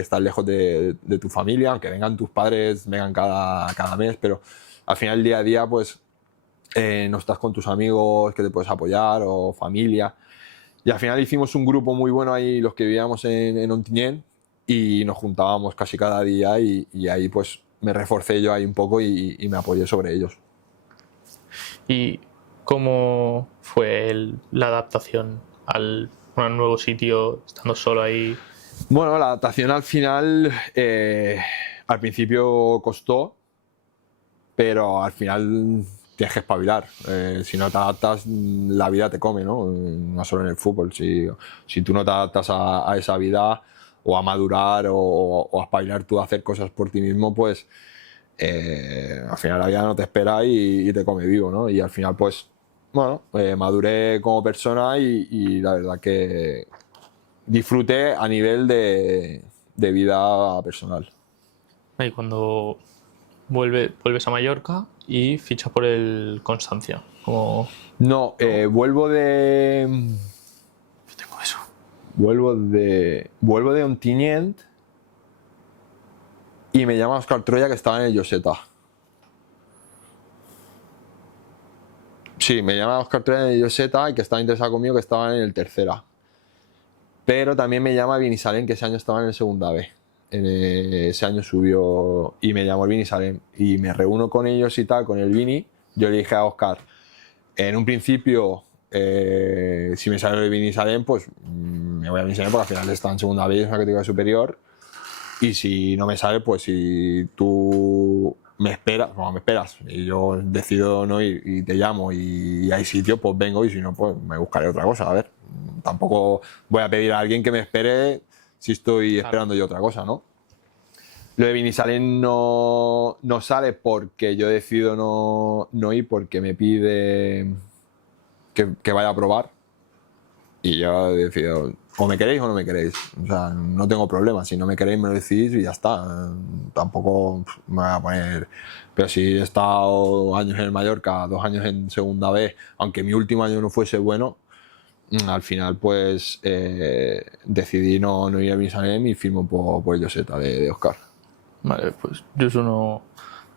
estás lejos de tu familia, aunque vengan tus padres, vengan cada mes, pero al final, día a día, pues, no estás con tus amigos que te puedes apoyar o familia. Y al final hicimos un grupo muy bueno ahí, los que vivíamos en Ontinyent, y nos juntábamos casi cada día y ahí, pues, me reforcé yo ahí un poco y me apoyé sobre ellos. ¿Y cómo fue la adaptación al nuevo sitio, estando solo ahí? Bueno, la adaptación al final, al principio costó, pero al final tienes que espabilar. Si no te adaptas, la vida te come, ¿no? No solo en el fútbol. Si tú no te adaptas a esa vida, o a madurar, o a espabilar tú a hacer cosas por ti mismo, pues al final la vida no te espera y te come vivo, ¿no? Y al final, pues, bueno, maduré como persona y la verdad que disfruté a nivel de vida personal. Y cuando vuelves a Mallorca y fichas por el Constancia. No, vuelvo de... Yo tengo eso. Vuelvo de Ontinyent y me llama Óscar Troya, que estaba en el Lloseta. Sí, me llama Óscar Troya en el Lloseta y que estaba interesado conmigo, que estaba en el Tercera. Pero también me llama Binissalem, que ese año estaba en el Segunda B. Ese año subió y me llamó el Binissalem. Y me reúno con ellos y tal, con el Vini. Yo le dije a Óscar, en un principio, si me sale el Binissalem, pues me voy a Binissalem, porque al final está en Segunda B, es una categoría superior. Y si no me sale, pues si tú me esperas y yo decido no ir y te llamo y hay sitio, pues vengo, y si no, pues me buscaré otra cosa. A ver, tampoco voy a pedir a alguien que me espere si estoy esperando yo otra cosa, ¿no? Lo de Binissalem no sale porque yo decido no ir, porque me pide que vaya a probar. Y yo decido, o me queréis o no me queréis. O sea, no tengo problema. Si no me queréis, me lo decís y ya está. Tampoco me voy a poner... Pero si he estado años en el Mallorca, 2 años en Segunda B, aunque mi último año no fuese bueno, al final, pues, decidí no ir a Binissalem y firmo por el Lloseta de Óscar. Vale, pues yo eso no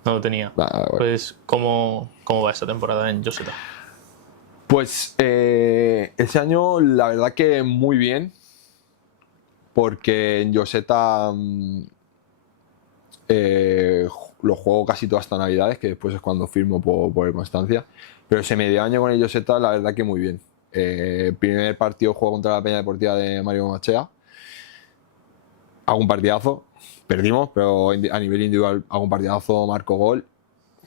lo tenía. Bueno. Pues, ¿cómo va esta temporada en Lloseta? Pues ese año la verdad que muy bien, porque en Lloseta lo juego casi todas hasta Navidades, que después es cuando firmo por el Constancia, pero ese medio año con el Lloseta la verdad que muy bien. Primer partido juego contra la Peña Deportiva de Mario Machea, hago un partidazo, perdimos, pero a nivel individual hago un partidazo, marco gol,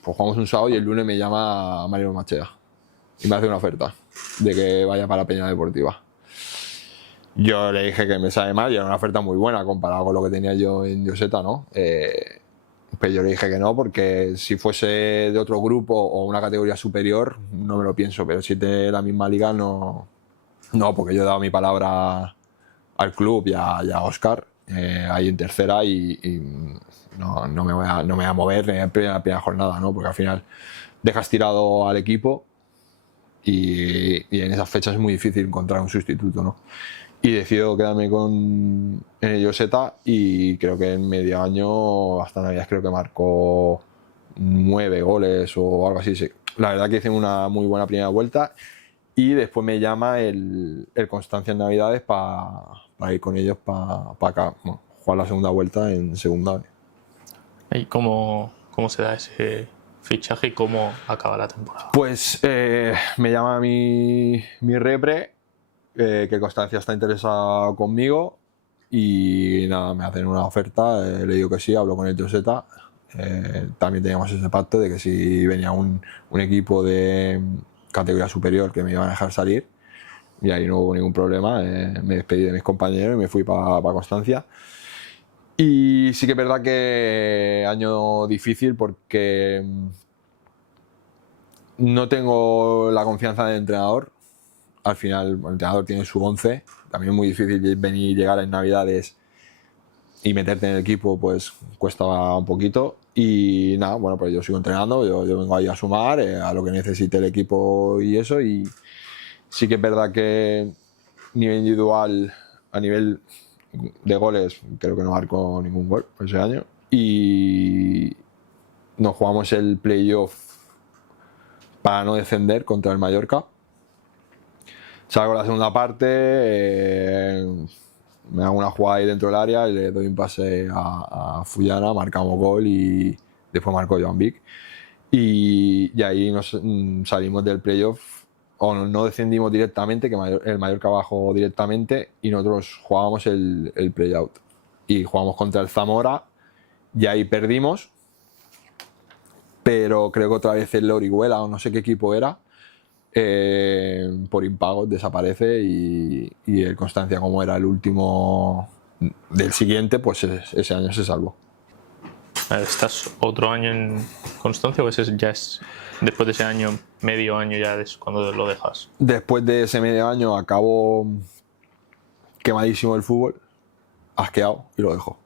pues jugamos un sábado y el lunes me llama Mario Machea y me hace una oferta de que vaya para la Peña Deportiva. Yo le dije que me sabe mal y era una oferta muy buena comparado con lo que tenía yo en Lloseta, ¿no? Pero yo le dije que no, porque si fuese de otro grupo o una categoría superior no me lo pienso, pero si es de la misma liga no, porque yo he dado mi palabra al club y a Óscar ahí en Tercera y no me voy a mover en la primera jornada, ¿no? Porque al final dejas tirado al equipo y en esas fechas es muy difícil encontrar un sustituto, ¿no? Y decido quedarme en el Lloseta y creo que en medio año, hasta Navidad, creo que marcó 9 goles o algo así. Sí. La verdad que hice una muy buena primera vuelta y después me llama el Constancia en Navidades para ir con ellos para acá, bueno, jugar la segunda vuelta en Segunda B. ¿Y cómo se da ese fichaje y cómo acaba la temporada? Pues me llama mi repre, que Constancia está interesada conmigo y nada, me hacen una oferta, le digo que sí, hablo con el Lloseta. También teníamos ese pacto de que si venía un equipo de categoría superior que me iban a dejar salir, y ahí no hubo ningún problema. Me despedí de mis compañeros y me fui para Constancia. Y sí que es verdad que año difícil, porque no tengo la confianza del entrenador. Al final el entrenador tiene su 11, también es muy difícil llegar en Navidades y meterte en el equipo, pues cuesta un poquito. Y nada, bueno, pues yo sigo entrenando, yo vengo ahí a sumar a lo que necesite el equipo y eso, y Sí que es verdad que nivel individual, a nivel de goles, creo que no marcó ningún gol ese año. Y nos jugamos el playoff para no descender contra el Mallorca. Salgo la segunda parte, me hago una jugada ahí dentro del área y le doy un pase a Fullana, marcamos gol y después marcó Joan Vic. Y ahí nos salimos del playoff, o no descendimos directamente, que el Mallorca bajó directamente y nosotros jugábamos el playout. Y jugamos contra el Zamora y ahí perdimos, pero creo que otra vez el Orihuela o no sé qué equipo era, por impagos desaparece y el Constancia, como era el último del siguiente, pues ese año se salvó. ¿Estás otro año en Constancia o ese ya es después de ese año, medio año ya es cuando lo dejas? Después de ese medio año acabo quemadísimo el fútbol, asqueado, y lo dejo.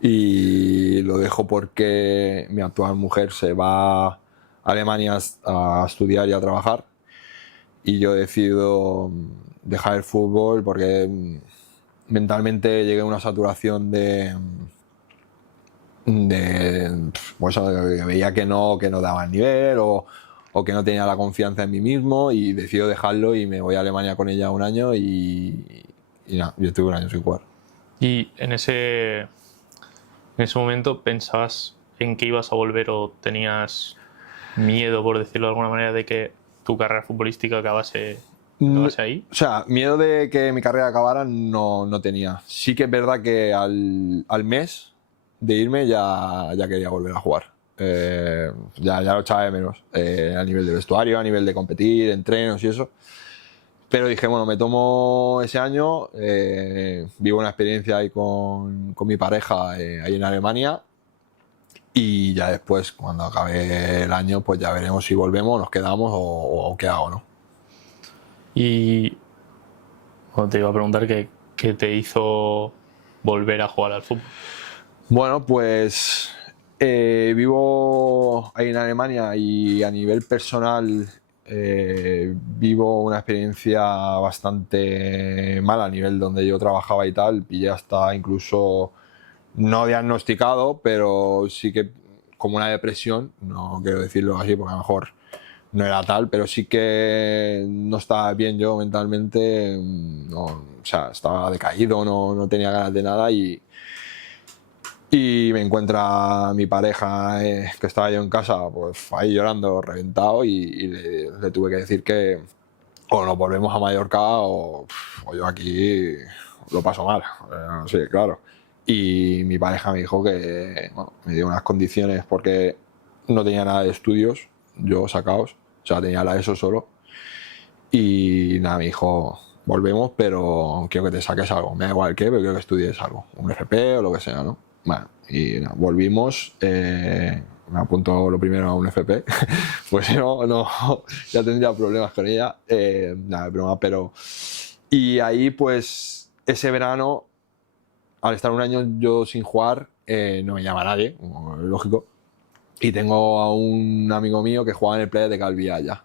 Y lo dejo porque mi actual mujer se va a Alemania a estudiar y a trabajar y yo decido dejar el fútbol porque mentalmente llegué a una saturación de pues, que veía que no daba el nivel o que no tenía la confianza en mí mismo y decido dejarlo y me voy a Alemania con ella un año y nada, yo estuve un año sin jugar. ¿Y en ese momento pensabas en que ibas a volver o tenías miedo, por decirlo de alguna manera, de que tu carrera futbolística acabase ahí? O sea, miedo de que mi carrera acabara no tenía. Sí que es verdad que al mes de irme ya quería volver a jugar. Ya lo echaba de menos, a nivel de vestuario, a nivel de competir, entrenos y eso. Pero dije, bueno, me tomo ese año, vivo una experiencia ahí con mi pareja ahí en Alemania y ya después, cuando acabe el año, pues ya veremos si volvemos, nos quedamos o qué hago, ¿no? Y bueno, te iba a preguntar qué te hizo volver a jugar al fútbol. Bueno, pues vivo ahí en Alemania y a nivel personal vivo una experiencia bastante mala a nivel donde yo trabajaba y tal. Pillé hasta incluso no diagnosticado, pero sí que como una depresión, no quiero decirlo así porque a lo mejor no era tal, pero sí que no estaba bien yo mentalmente, no, o sea, estaba decaído, no tenía ganas de nada y me encuentra mi pareja, que estaba yo en casa, pues ahí llorando, reventado, y le tuve que decir que o nos volvemos a Mallorca o yo aquí lo paso mal. Sí, claro. Y mi pareja me dijo que, bueno, me dio unas condiciones porque no tenía nada de estudios, yo sacados, o sea, tenía la ESO solo. Y nada, me dijo, volvemos, pero quiero que te saques algo, me da igual qué, pero quiero que estudies algo, un FP o lo que sea, ¿no? Bueno, y nada, volvimos, me apunto lo primero a un FP, pues no, ya tendría problemas con ella, nada, broma, pero... Y ahí pues ese verano, al estar un año yo sin jugar, no me llama nadie, como es lógico, y tengo a un amigo mío que juega en el Playa de Calvialla.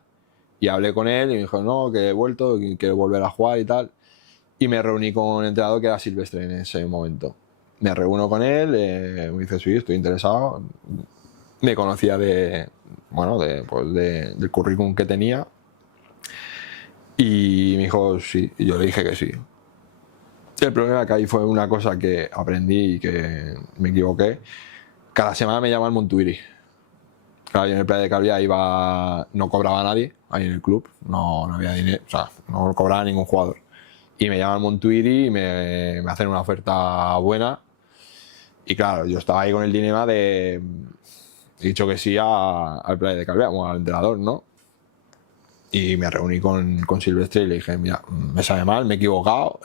Y hablé con él y me dijo, no, que he vuelto, que quiero volver a jugar y tal. Y me reuní con el entrenador que era Silvestre en ese momento. Me reúno con él, me dice, sí, estoy interesado. Me conocía del currículum que tenía. Y me dijo, sí, y yo le dije que sí. El problema es que ahí fue una cosa que aprendí y que me equivoqué. Cada semana me llaman Montuiri. Claro, yo en el Playa de Calviá no cobraba a nadie ahí en el club, no había dinero, o sea, no cobraba ningún jugador. Y me llaman Montuiri y me hacen una oferta buena. Y claro, yo estaba ahí con el dilema de... He dicho que sí al Playa de Calviá, bueno, al entrenador, ¿no? Y me reuní con Silvestre y le dije, mira, me sabe mal, me he equivocado,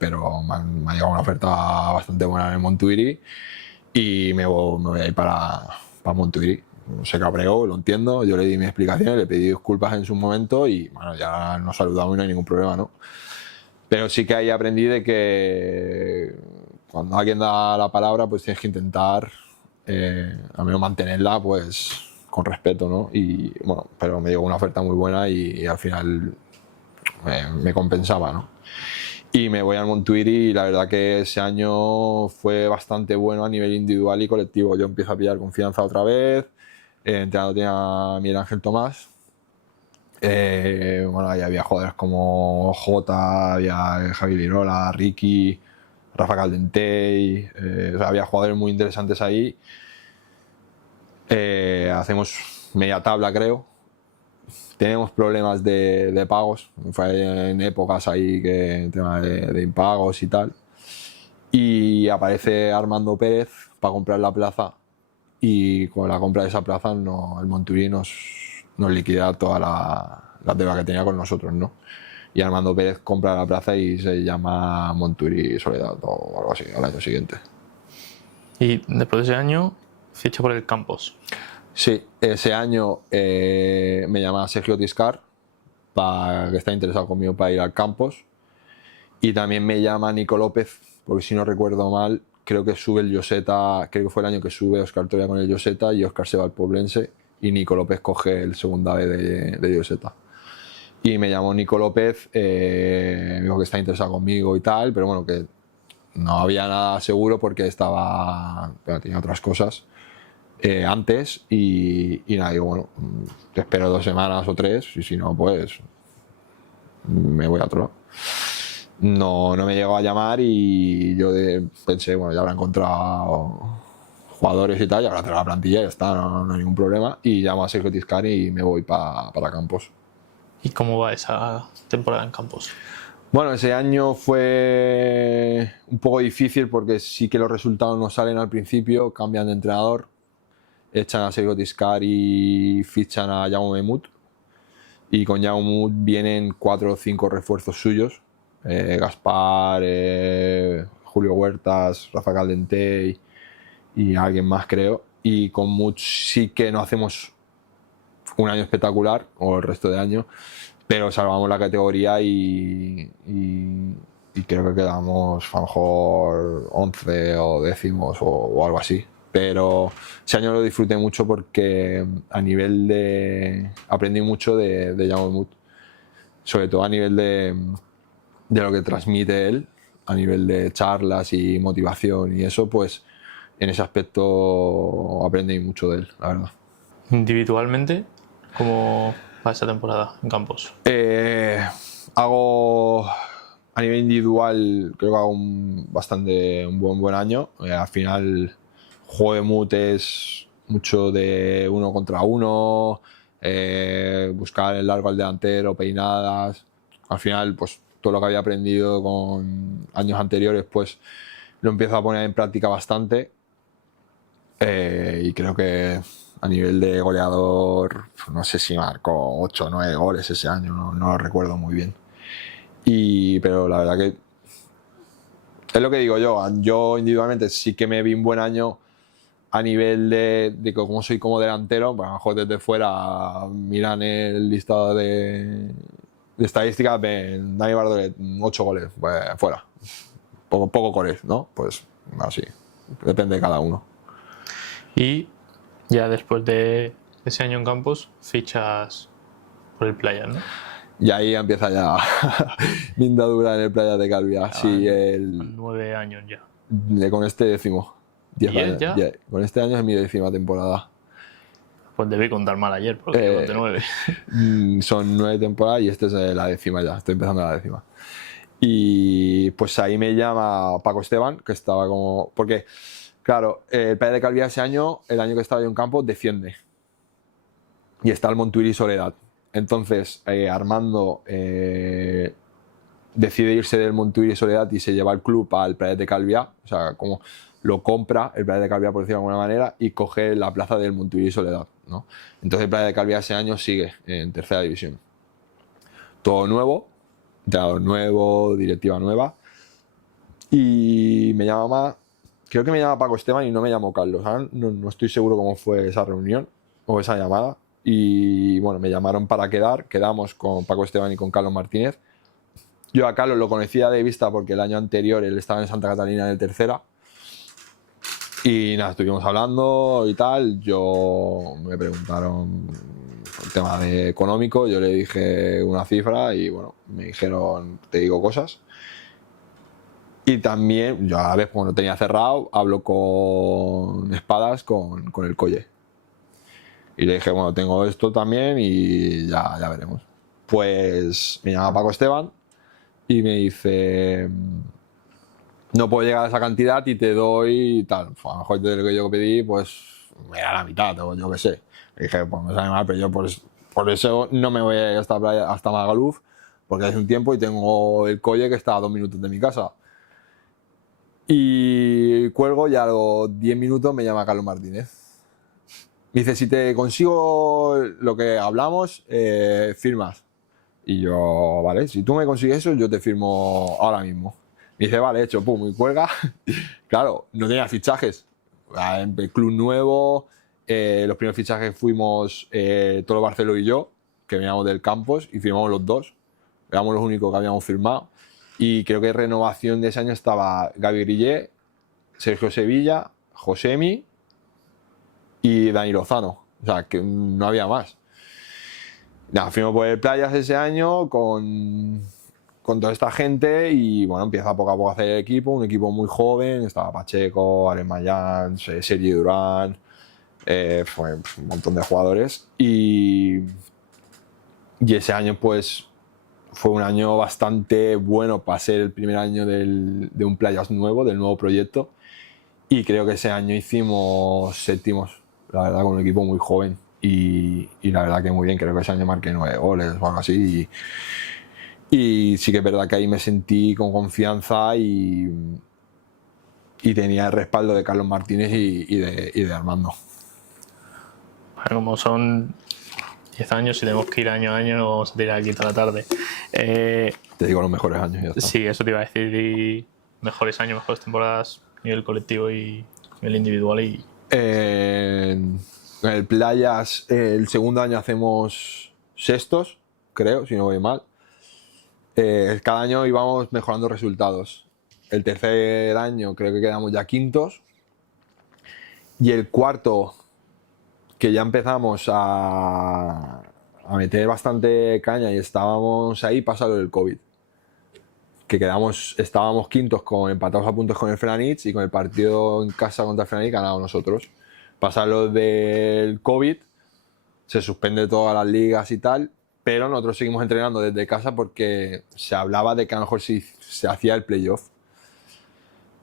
pero me ha llegado una oferta bastante buena en el Montuiri y me voy a ir para Montuiri. Se cabreó, lo entiendo, yo le di mi explicación, le pedí disculpas en su momento y bueno, ya nos saludamos y no hay ningún problema, ¿no? Pero sí que ahí aprendí de que cuando alguien da la palabra pues tienes que intentar al menos mantenerla pues con respeto, ¿no? Y bueno, pero me llegó una oferta muy buena y al final me compensaba, ¿no? Y me voy al Montuiri y la verdad que ese año fue bastante bueno a nivel individual y colectivo. Yo empiezo a pillar confianza otra vez, entrenador tenía a Miguel Ángel Tomás. Bueno, ahí había jugadores como Jota, había Javi Lirola, Ricky, Rafa Caldentey, o sea, había jugadores muy interesantes ahí. Hacemos media tabla, creo. Tenemos problemas de pagos, fue en épocas ahí que tema de impagos y tal. Y aparece Armando Pérez para comprar la plaza y con la compra de esa plaza el Montuiri nos liquida toda la deuda que tenía con nosotros, ¿no? Y Armando Pérez compra la plaza y se llama Montuiri Soledad o algo así al año siguiente. Y después de ese año ficha por el Campos. Sí, ese año me llama Sergio Tiscar que está interesado conmigo para ir al Campos, y también me llama Nico López porque si no recuerdo mal creo que sube el Lloseta, creo que fue el año que sube Óscar Toria con el Lloseta y Óscar se va al Poblense y Nico López coge el segunda B de Lloseta. Y me llamó Nico López, me dijo que está interesado conmigo y tal, pero bueno, que no había nada seguro porque tenía otras cosas antes y nada, digo, bueno, te espero 2 semanas o 3 y si no, pues me voy a otro lado. No me llegó a llamar y yo pensé, bueno, ya habrá encontrado jugadores y tal, ya habrá traído la plantilla y ya está, no hay ningún problema. Y llamo a Sergio Tiscar y me voy para Campos. ¿Y cómo va esa temporada en Campos? Bueno, ese año fue un poco difícil porque sí que los resultados no salen al principio, cambian de entrenador, echan a Sergio Tiscar y fichan a Jaume Mut. Y con Jaume Mut vienen 4 o 5 refuerzos suyos. Gaspar, Julio Huertas, Rafa Caldentey y alguien más creo, y con Mut sí que no hacemos un año espectacular o el resto de año, pero salvamos la categoría y creo que quedamos a lo mejor 11 o décimos o algo así, pero ese año lo disfruté mucho porque a nivel de aprendí mucho de Jaume Mut, sobre todo a nivel de lo que transmite él, a nivel de charlas y motivación y eso, pues en ese aspecto aprendí mucho de él, la verdad. Individualmente, ¿cómo va esa temporada en Campos? Hago a nivel individual, creo que hago un buen año. Al final, juego de Mut es mucho de 1 contra 1, buscar el largo al delantero, peinadas. Al final, pues todo lo que había aprendido con años anteriores, pues lo empiezo a poner en práctica bastante. Y creo que a nivel de goleador, no sé si marcó 8 o 9 goles ese año, no lo recuerdo muy bien. Pero la verdad que es lo que digo yo individualmente sí que me vi un buen año a nivel de cómo soy como delantero. Pues a lo mejor desde fuera miran el listado de estadísticas, ven Dani Bardolet 8 goles, pues fuera, poco goles, ¿no? Pues así, depende de cada uno. Y ya después de ese año en Campos fichas por el Playa, ¿no? Y ahí empieza ya mi andadura en el Playa de Calviá. Sí, 9 años ya. Con este 10º. 10 años. ¿Ya? Con este año es mi 10ª temporada. Pues debí contar mal ayer porque llevo de 9. Son 9 temporadas y esta es la 10ª ya. Estoy empezando la 10ª. Y pues ahí me llama Paco Esteban, que estaba como... Porque, claro, el Playa de Calviá ese año, el año que estaba yo en campo, desciende. Y está el Montuiri Soledad. Entonces, Armando decide irse del Montuiri Soledad y se lleva el club al Playa de Calviá. O sea, como lo compra el Playa de Calviá, por decirlo de alguna manera, y coge la plaza del Montuiri Soledad, ¿no? Entonces el Playa de Calviá ese año sigue en tercera división. Todo nuevo, entrenador nuevo, directiva nueva. Y me llama, creo que me llama Paco Esteban y no me llamó Carlos. No estoy seguro cómo fue esa reunión o esa llamada. Y bueno, me llamaron para quedamos con Paco Esteban y con Carlos Martínez. Yo a Carlos lo conocía de vista porque el año anterior él estaba en Santa Catalina en el tercera. Y nada, estuvimos hablando y tal. Me preguntaron el tema de económico, yo le dije una cifra y bueno, me dijeron, te digo cosas. Y también, yo a la vez, como lo tenía cerrado, hablo con Espadas, con el Colle. Y le dije, bueno, tengo esto también y ya veremos. Pues me llama Paco Esteban y me dice, no puedo llegar a esa cantidad y te doy tal. Pues a lo mejor de lo que yo pedí, pues me da la mitad o yo qué sé. Le dije, pues me sale mal, pero yo por eso no me voy a ir hasta Magaluf, porque hace un tiempo y tengo el Colle que está a 2 minutos de mi casa. Y cuelgo y a los 10 minutos me llama Carlos Martínez. Me dice, si te consigo lo que hablamos, firmas. Y yo, vale, si tú me consigues eso, yo te firmo ahora mismo. Me dice, vale, hecho, pum, y cuelga. Claro, no tenía fichajes. El club nuevo, los primeros fichajes fuimos Tolo Barceló y yo, que veníamos del campus y firmamos los dos. Éramos los únicos que habíamos firmado. Y creo que renovación de ese año estaba Gaby Grillé, Sergio Sevilla, Josemi y Dani Lozano. O sea, que no había más. Nada, fuimos por el Playas ese año con toda esta gente y bueno, empieza poco a poco a hacer el equipo, un equipo muy joven, estaba Pacheco, Alemán, Sergi Durán, fue un montón de jugadores y ese año pues fue un año bastante bueno para ser el primer año de un Playas nuevo, del nuevo proyecto, y creo que ese año hicimos séptimos, la verdad, con un equipo muy joven y la verdad que muy bien. Creo que ese año marqué 9 goles o algo así y sí que es verdad que ahí me sentí con confianza y tenía el respaldo de Carlos Martínez y de Armando. Bueno, como son 10 años y tenemos que ir año a año, no vamos a tirar aquí toda la tarde. Te digo los mejores años y ya está. Sí, eso te iba a decir. Y mejores años, mejores temporadas a nivel colectivo y a nivel individual. En el Playas, el segundo año hacemos sextos, creo, si no voy mal. Cada año íbamos mejorando resultados. El tercer año creo que quedamos ya quintos. Y el cuarto, que ya empezamos a meter bastante caña y estábamos ahí, pasado el COVID. Que estábamos quintos empatados a puntos con el Felanitx y con el partido en casa contra el Felanitx ganamos nosotros. Pasa lo del COVID, se suspende todas las ligas y tal, pero nosotros seguimos entrenando desde casa porque se hablaba de que a lo mejor se hacía el playoff.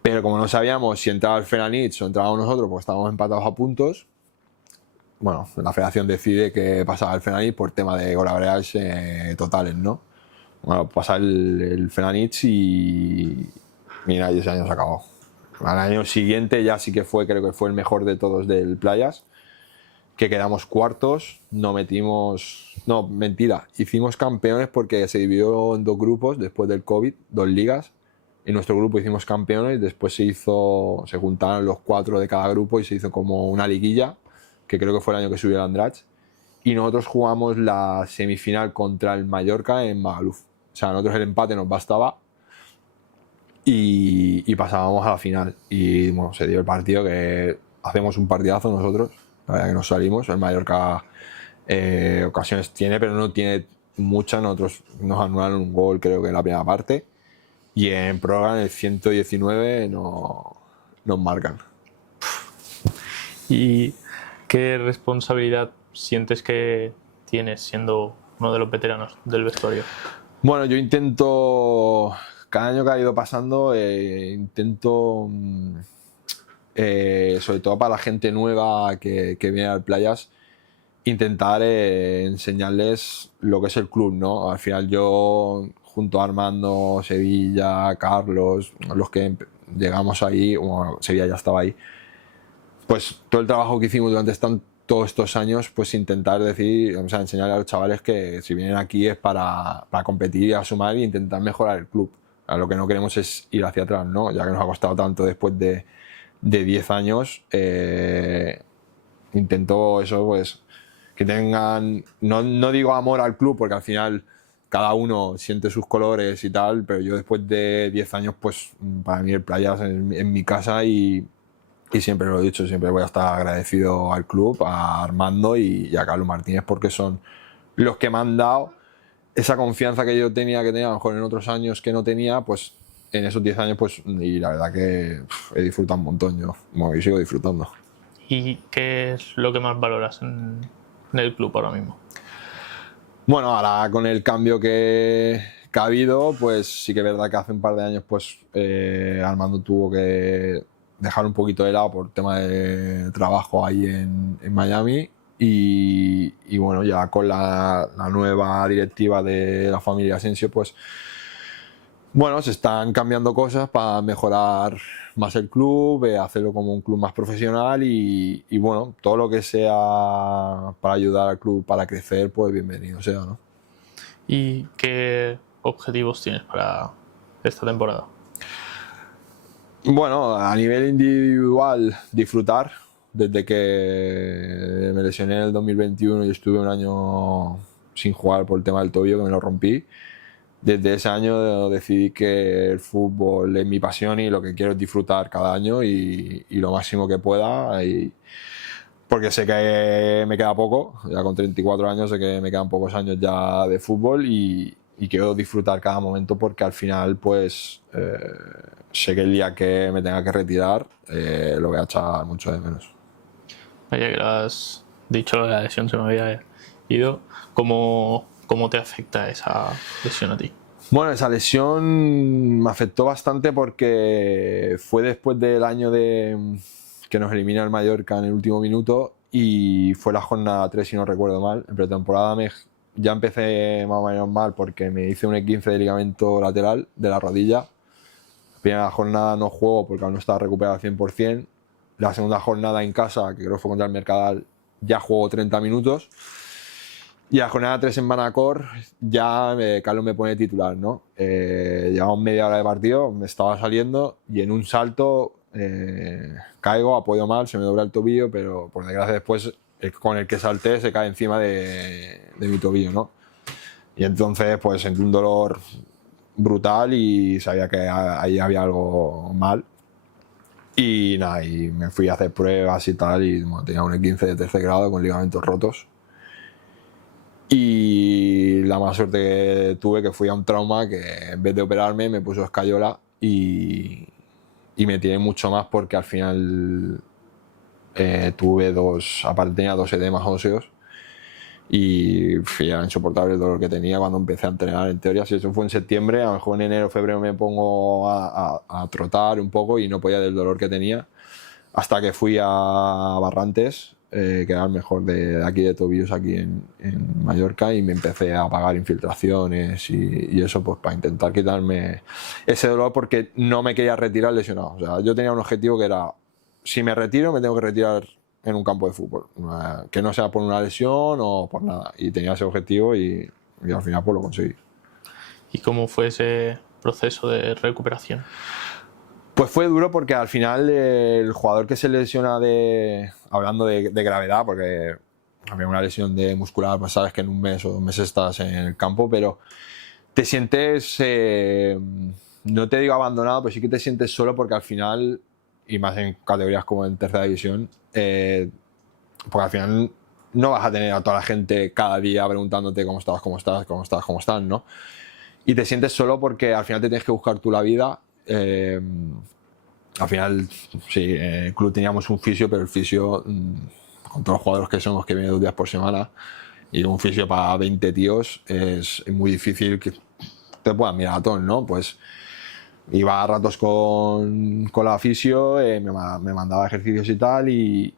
Pero como no sabíamos si entraba el Felanitx o entrábamos nosotros porque estábamos empatados a puntos, bueno, la federación decide que pasaba el Felanitx por tema de golaveradas totales, ¿no? Bueno, pasa el Felanitx y mira, y ese año se acabó. Al año siguiente ya sí que creo que fue el mejor de todos del Playas, que quedamos cuartos, hicimos campeones porque se dividió en 2 grupos después del COVID, 2 ligas. En nuestro grupo hicimos campeones, después se juntaron los 4 de cada grupo y se hizo como una liguilla, que creo que fue el año que subió el Andratx. Y nosotros jugamos la semifinal contra el Mallorca en Magaluf. O sea, nosotros el empate nos bastaba y pasábamos a la final. Y bueno, se dio el partido, que hacemos un partidazo nosotros. La verdad que nos salimos. El Mallorca ocasiones tiene, pero no tiene muchas. Nosotros nos anularon un gol, creo que en la primera parte. Y en prórroga, en el 119, nos marcan. ¿Y qué responsabilidad sientes que tienes siendo uno de los veteranos del vestuario? Bueno, yo intento, cada año que ha ido pasando, intento, sobre todo para la gente nueva que viene al Playas, intentar enseñarles lo que es el club, ¿no? Al final yo, junto a Armando, Sevilla, Carlos, los que llegamos ahí, bueno, Sevilla ya estaba ahí, pues todo el trabajo que hicimos durante todos estos años, pues intentar enseñarle a los chavales que si vienen aquí es para competir y a sumar e intentar mejorar el club. Lo que no queremos es ir hacia atrás, ¿no? Ya que nos ha costado tanto después de 10 años, intento eso, pues que tengan, no digo amor al club, porque al final cada uno siente sus colores y tal, pero yo después de 10 años, pues para mí el Playas es mi casa y y siempre lo he dicho, siempre voy a estar agradecido al club, a Armando y a Carlos Martínez, porque son los que me han dado esa confianza que yo tenía, que tenía a lo mejor en otros años que no tenía, pues en esos 10 años, pues, y la verdad que he disfrutado un montón yo, bueno, y sigo disfrutando. ¿Y qué es lo que más valoras en el club ahora mismo? Bueno, ahora con el cambio que ha habido, pues sí que es verdad que hace un par de años pues Armando tuvo que dejar un poquito de lado por tema de trabajo ahí en Miami y bueno, ya con la nueva directiva de la familia Asensio, pues bueno, se están cambiando cosas para mejorar más el club, hacerlo como un club más profesional y bueno, todo lo que sea para ayudar al club para crecer, pues bienvenido sea, ¿no? ¿Y qué objetivos tienes para esta temporada? Bueno, a nivel individual, disfrutar. Desde que me lesioné en el 2021 y estuve un año sin jugar por el tema del tobillo, que me lo rompí. Desde ese año decidí que el fútbol es mi pasión y lo que quiero es disfrutar cada año y lo máximo que pueda. Porque sé que me queda poco, ya con 34 años sé que me quedan pocos años ya de fútbol y quiero disfrutar cada momento porque al final pues sé que el día que me tenga que retirar lo voy a echar mucho de menos. Vaya que lo has dicho, la lesión se me había ido. ¿Cómo te afecta esa lesión a ti? Bueno, esa lesión me afectó bastante porque fue después del año que nos elimina el Mallorca en el último minuto y fue la jornada 3 si no recuerdo mal. En pretemporada ya empecé más o menos mal porque me hice un E15 de ligamento lateral de la rodilla. La primera jornada no juego porque aún no estaba recuperado al 100%. La segunda jornada en casa, que creo que fue contra el Mercadal, ya juego 30 minutos. Y la jornada 3 en Manacor ya Carlos me pone titular, ¿no? Llevamos media hora de partido, me estaba saliendo y en un salto caigo, apoyo mal, se me dobla el tobillo, pero por desgracia después con el que salté se cae encima de mi tobillo, ¿no? Y entonces pues sentí un dolor brutal y sabía que ahí había algo mal. Y nada, y me fui a hacer pruebas y tal, y bueno, tenía un E15 de tercer grado con ligamentos rotos. Y la mala suerte que tuve que fui a un trauma que en vez de operarme me puso escayola y me tiré mucho más porque al final tuve aparte tenía dos edemas óseos y era insoportable el dolor que tenía cuando empecé a entrenar. En teoría, si eso fue en septiembre, a lo mejor en enero o febrero me pongo a trotar un poco y no podía del dolor que tenía hasta que fui a Barrantes, que era el mejor de aquí de tobillos aquí en Mallorca, y me empecé a pagar infiltraciones y eso pues para intentar quitarme ese dolor porque no me quería retirar lesionado. O sea, yo tenía un objetivo que era, si me retiro me tengo que retirar en un campo de fútbol, que no sea por una lesión o por nada, y tenía ese objetivo y al final pues lo conseguí. ¿Y cómo fue ese proceso de recuperación? Pues fue duro porque al final el jugador que se lesiona hablando de gravedad, porque había una lesión de muscular, pues sabes que en un mes o 2 meses estás en el campo, pero te sientes, no te digo abandonado, pero sí que te sientes solo porque al final, y más en categorías como en tercera división, porque al final no vas a tener a toda la gente cada día preguntándote cómo estás, ¿no? Y te sientes solo porque al final te tienes que buscar tú la vida. Al final, sí, en el club teníamos un fisio, pero el fisio, con todos los jugadores que somos, que vienen 2 días por semana, y un fisio para 20 tíos es muy difícil que te puedan mirar a todos, ¿no? Pues iba a ratos con la fisio, me mandaba ejercicios y tal,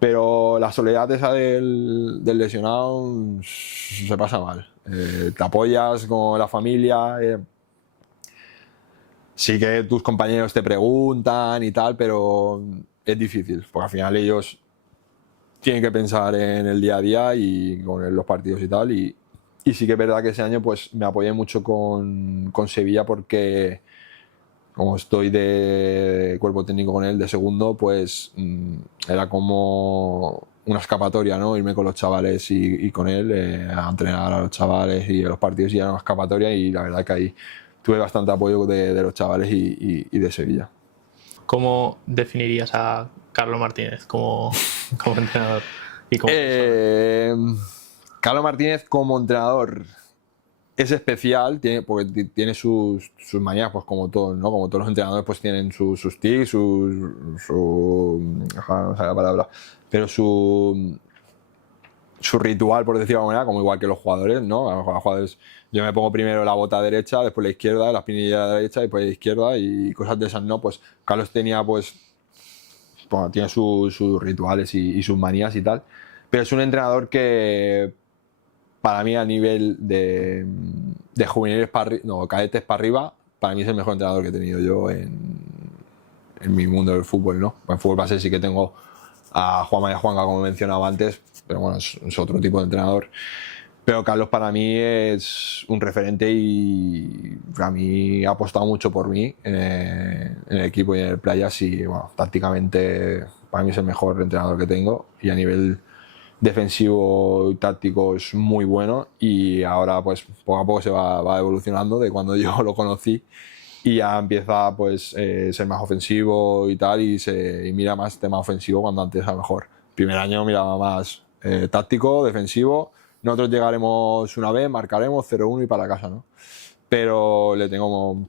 pero la soledad esa del lesionado se pasa mal. Te apoyas con la familia. Sí que tus compañeros te preguntan y tal, pero es difícil, porque al final ellos tienen que pensar en el día a día y con los partidos y tal. Y sí que es verdad que ese año pues me apoyé mucho con Sevilla porque como estoy de cuerpo técnico con él, de segundo, pues era como una escapatoria, ¿no? Irme con los chavales y con él a entrenar a los chavales y a los partidos y era una escapatoria y la verdad que ahí tuve bastante apoyo de los chavales y de Sevilla. ¿Cómo definirías a Carlos Martínez como entrenador y como persona? Carlos Martínez como entrenador es especial, porque tiene sus manías, pues como todos, ¿no? Como todos los entrenadores, pues tienen sus tics, no sé la palabra, pero su ritual, por decirlo de alguna manera, como igual que los jugadores, ¿no? A lo mejor los jugadores, yo me pongo primero la bota derecha, después la izquierda, la espinilla de la derecha, después la izquierda y cosas de esas, ¿no? Pues Carlos tenía, pues, bueno, tiene sus rituales y sus manías y tal, pero es un entrenador que para mí a nivel de juveniles cadetes para arriba, para mí es el mejor entrenador que he tenido yo en mi mundo del fútbol, ¿no? En fútbol base sí que tengo a Juanma y a Juanga, como mencionaba antes, pero bueno, es otro tipo de entrenador. Pero Carlos para mí es un referente y a mí ha apostado mucho por mí en el equipo y en el Playas y bueno, tácticamente para mí es el mejor entrenador que tengo y a nivel defensivo y táctico es muy bueno y ahora pues poco a poco se va evolucionando de cuando yo lo conocí y ya empieza pues ser más ofensivo y tal y mira más tema ofensivo cuando antes a lo mejor primer año miraba más táctico, defensivo. Nosotros llegaremos una vez, marcaremos 0-1 y para casa, ¿no? Pero le tengo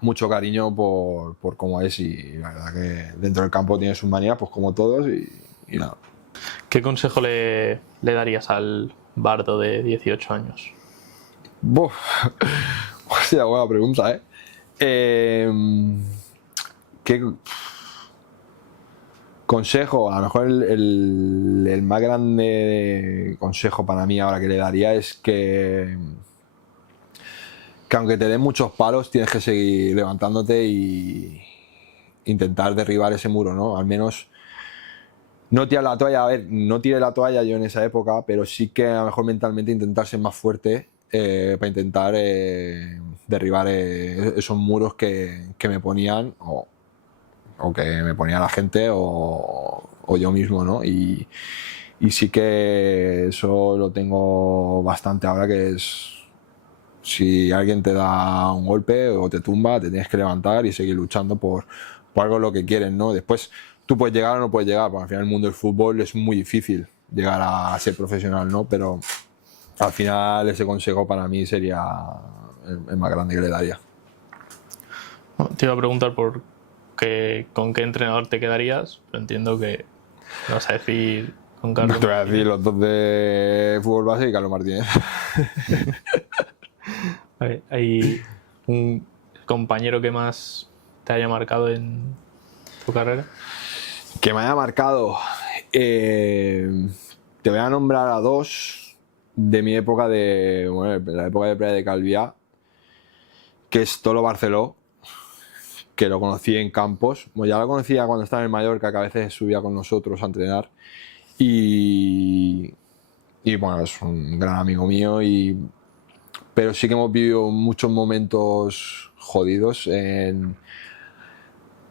mucho cariño por cómo es y la verdad que dentro del campo tiene sus manías pues como todos y nada. ¿Qué consejo le darías al Bardo de 18 años? Buf, hostia, buena pregunta, ¿eh? ¿Qué consejo? A lo mejor el más grande consejo para mí ahora que le daría es que aunque te den muchos palos tienes que seguir levantándote y intentar derribar ese muro, ¿no? Al menos no tirar la toalla. A ver, no tiré la toalla yo en esa época, pero sí que a lo mejor mentalmente intentar ser más fuerte para intentar derribar esos muros que me ponían o que me ponía la gente o yo mismo, ¿no? Y sí que eso lo tengo bastante ahora, que es si alguien te da un golpe o te tumba, te tienes que levantar y seguir luchando por algo lo que quieres, ¿no? Después tú puedes llegar o no puedes llegar, porque al final el mundo del fútbol es muy difícil llegar a ser profesional, ¿no? Pero al final ese consejo para mí sería el más grande que le daría. Te iba a preguntar con qué entrenador te quedarías, pero entiendo que me vas a decir con Carlos. Te voy a decir los dos de fútbol base y Carlos Martínez. ¿Hay un compañero que más te haya marcado en tu carrera? Que me haya marcado. Te voy a nombrar a dos de mi época la época de Playa de Calviá, que es Tolo Barceló, que lo conocí en Campos. Bueno, ya lo conocía cuando estaba en Mallorca, que a veces subía con nosotros a entrenar. Y bueno, es un gran amigo mío, pero sí que hemos vivido muchos momentos jodidos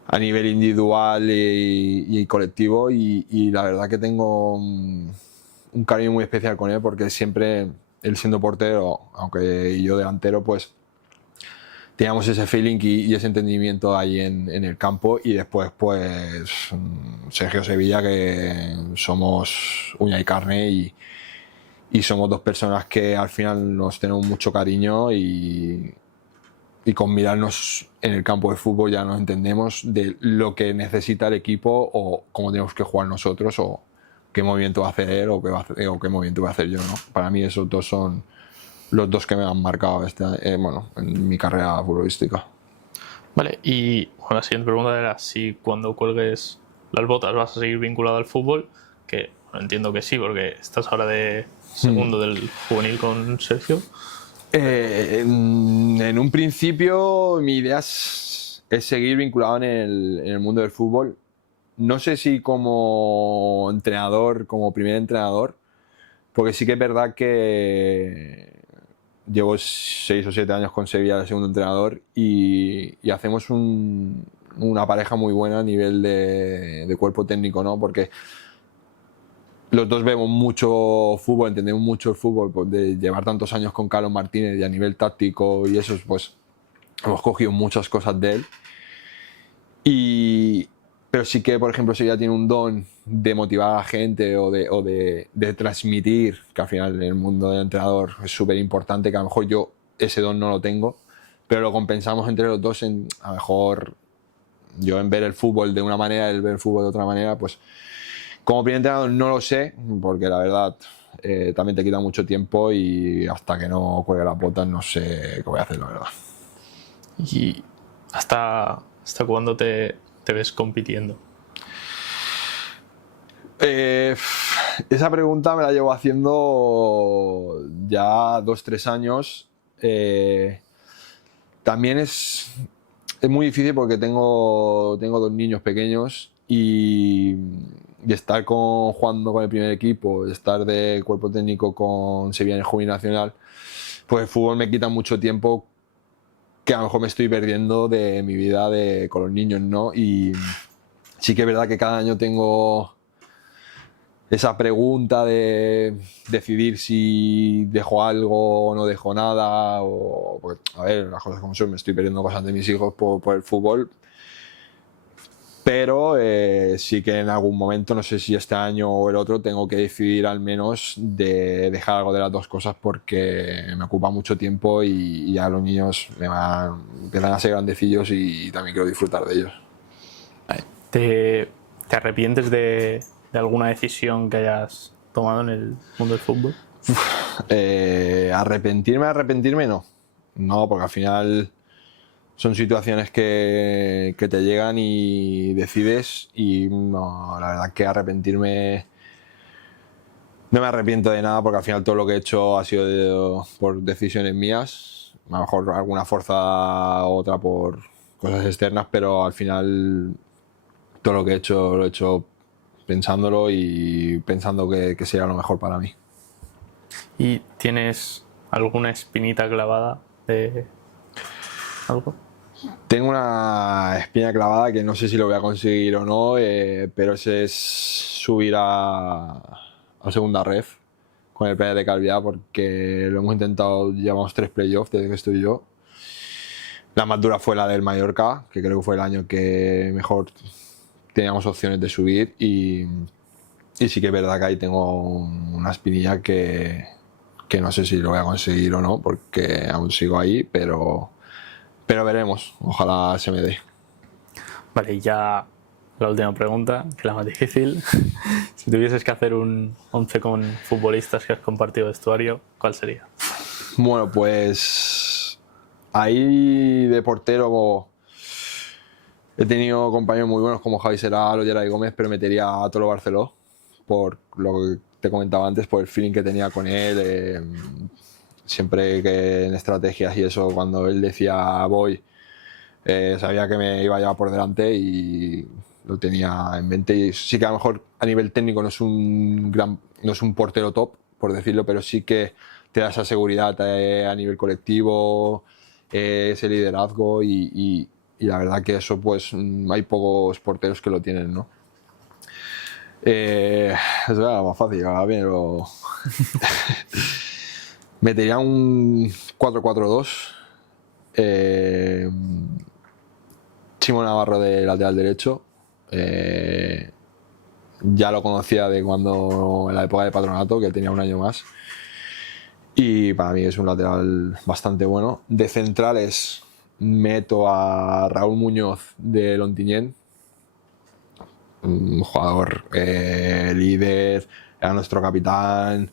a nivel individual y colectivo y la verdad que tengo un cariño muy especial con él porque siempre, él siendo portero, aunque yo delantero, pues teníamos ese feeling y ese entendimiento ahí en el campo y después pues Sergio Sevilla, que somos uña y carne y somos dos personas que al final nos tenemos mucho cariño y con mirarnos en el campo de fútbol ya nos entendemos de lo que necesita el equipo o cómo tenemos que jugar nosotros o qué movimiento va a hacer él o qué movimiento va a hacer yo, ¿no? Para mí esos dos son los dos que me han marcado en mi carrera futbolística. Vale, y bueno, la siguiente pregunta era si cuando cuelgues las botas vas a seguir vinculado al fútbol, que bueno, entiendo que sí, porque estás ahora de segundo del juvenil con Sergio. En un principio mi idea es seguir vinculado en el mundo del fútbol. No sé si como entrenador, como primer entrenador, porque sí que es verdad que llevo 6 o 7 años con Sevilla de segundo entrenador y hacemos una pareja muy buena a nivel de cuerpo técnico, ¿no? Porque los dos vemos mucho fútbol, entendemos mucho el fútbol, pues de llevar tantos años con Carlos Martínez y a nivel táctico y eso, pues hemos cogido muchas cosas de él. Pero sí que, por ejemplo, si ella tiene un don de motivar a la gente o de transmitir, que al final en el mundo del entrenador es súper importante, que a lo mejor yo ese don no lo tengo, pero lo compensamos entre los dos en, a lo mejor, yo en ver el fútbol de una manera, él ver el fútbol de otra manera, pues como primer entrenador no lo sé, porque la verdad también te quita mucho tiempo y hasta que no cuelgue las botas no sé qué voy a hacer, la verdad. ¿Y hasta cuándo te ves compitiendo? Esa pregunta me la llevo haciendo ya 2-3 años. También es muy difícil porque tengo 2 niños pequeños y estar jugando con el primer equipo, estar de cuerpo técnico con Sevilla en el Juvenil Nacional, pues el fútbol me quita mucho tiempo que a lo mejor me estoy perdiendo de mi vida con los niños, ¿no? Y sí que es verdad que cada año tengo esa pregunta de decidir si dejo algo o no dejo nada, o pues, a ver, las cosas como son, me estoy perdiendo cosas de mis hijos por el fútbol, pero sí que en algún momento, no sé si este año o el otro, tengo que decidir al menos de dejar algo de las dos cosas porque me ocupa mucho tiempo y ya los niños empiezan a ser grandecillos y también quiero disfrutar de ellos. ¿Te arrepientes de alguna decisión que hayas tomado en el mundo del fútbol? Arrepentirme no, porque al final son situaciones que te llegan y decides y no, la verdad que arrepentirme no me arrepiento de nada porque al final todo lo que he hecho ha sido por decisiones mías, a lo mejor alguna fuerza u otra por cosas externas, pero al final todo lo que he hecho lo he hecho pensándolo y pensando que sería lo mejor para mí. ¿Y tienes alguna espinita clavada de algo? Tengo una espina clavada que no sé si lo voy a conseguir o no, pero ese es subir a segunda ref con el Playa de Calviá porque lo hemos intentado, llevamos 3 playoffs desde que estoy yo. La más dura fue la del Mallorca, que creo que fue el año que mejor teníamos opciones de subir y sí que es verdad que ahí tengo una espinilla que no sé si lo voy a conseguir o no porque aún sigo ahí, pero veremos, ojalá se me dé. Vale, y ya la última pregunta, que es la más difícil. Si tuvieses que hacer un 11 con futbolistas que has compartido vestuario, ¿cuál sería? Bueno, pues ahí de portero he tenido compañeros muy buenos como Javi Serral o Geray Gómez, pero metería a Tolo Barceló por lo que te comentaba antes, por el feeling que tenía con él. Siempre que en estrategias y eso, cuando él decía voy, sabía que me iba a llevar por delante y lo tenía en mente. Y sí que a lo mejor a nivel técnico no es un portero top, por decirlo, pero sí que te da esa seguridad a nivel colectivo, ese liderazgo y la verdad que eso pues hay pocos porteros que lo tienen, ¿no? Eso era más fácil, ahora viene lo... Metería un 4-4-2. Chimo Navarro de lateral derecho. Ya lo conocía de cuando en la época de Patronato, que tenía un año más. Y para mí es un lateral bastante bueno. De centrales meto a Raúl Muñoz de Lontiñén. Un jugador líder, era nuestro capitán.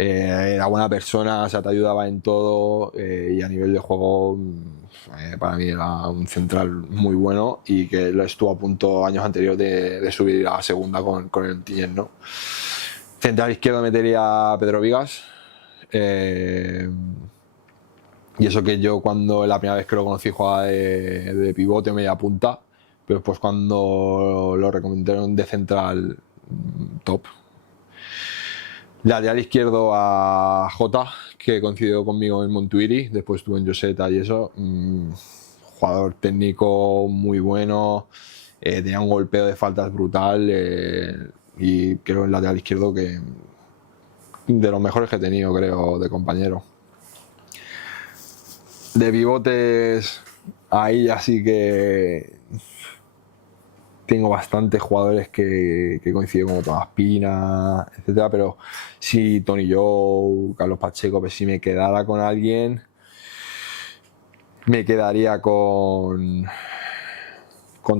Era buena persona, o sea, te ayudaba en todo y a nivel de juego para mí era un central muy bueno y que lo estuvo a punto años anteriores de subir a segunda con el Tiñén, ¿no? Central izquierdo metería a Pedro Vigas y eso que yo cuando la primera vez que lo conocí jugaba de pivote media punta, pero después cuando lo recomendaron de central top. Lateral izquierdo a Jota, que coincidió conmigo en Montuiri, después estuvo en Joseta y eso. Jugador técnico muy bueno, tenía un golpeo de faltas brutal y creo el lateral izquierdo que de los mejores que he tenido, creo, de compañero. De pivotes, ahí ya sí que tengo bastantes jugadores que coinciden como Tomás Pina, etcétera, pero si Tony Joe, Carlos Pacheco, pues si me quedara con alguien, me quedaría con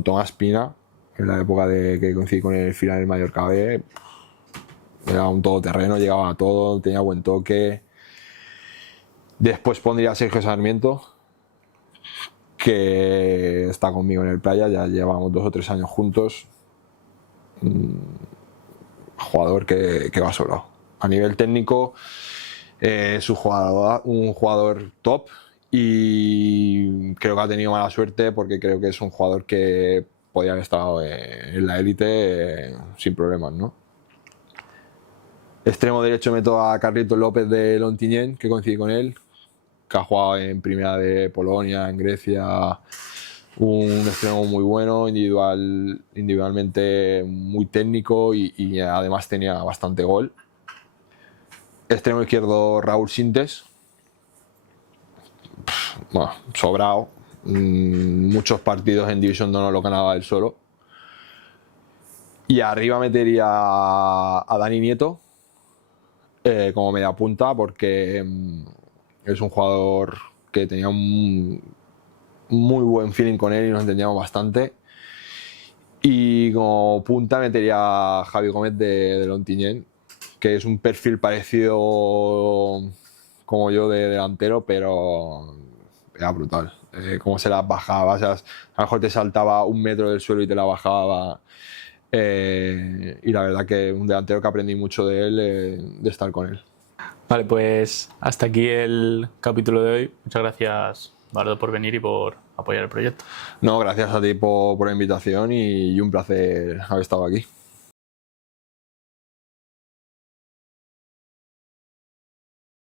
Tomás Pina, en la época de que coincidí con el final del Mallorca B. Era un todoterreno, llegaba a todo, tenía buen toque. Después pondría a Sergio Sarmiento, que está conmigo en el Playa, ya llevamos 2 o 3 años juntos. Jugador que va sobrado. A nivel técnico es un jugador top, y creo que ha tenido mala suerte porque creo que es un jugador que podía haber estado en la élite sin problemas, ¿no? Extremo derecho meto a Carlitos López de Lontiñén, que coincidí con él, que ha jugado en Primera de Polonia, en Grecia. Un extremo muy bueno, individualmente muy técnico y además tenía bastante gol. Extremo izquierdo Raúl Sintes, bueno, sobrado. Muchos partidos en Division de Honor lo ganaba él solo. Y arriba metería a Dani Nieto como media punta, porque es un jugador que tenía un muy buen feeling con él y nos entendíamos bastante. Y como punta metería a Javi Gómez de Lontiñén, que es un perfil parecido como yo de delantero, pero era brutal. Cómo se las bajaba, o sea, a lo mejor te saltaba 1 metro del suelo y te la bajaba. Y la verdad que un delantero que aprendí mucho de él, de estar con él. Vale, pues hasta aquí el capítulo de hoy. Muchas gracias, Bardo, por venir y por apoyar el proyecto. No, gracias a ti por la invitación y un placer haber estado aquí.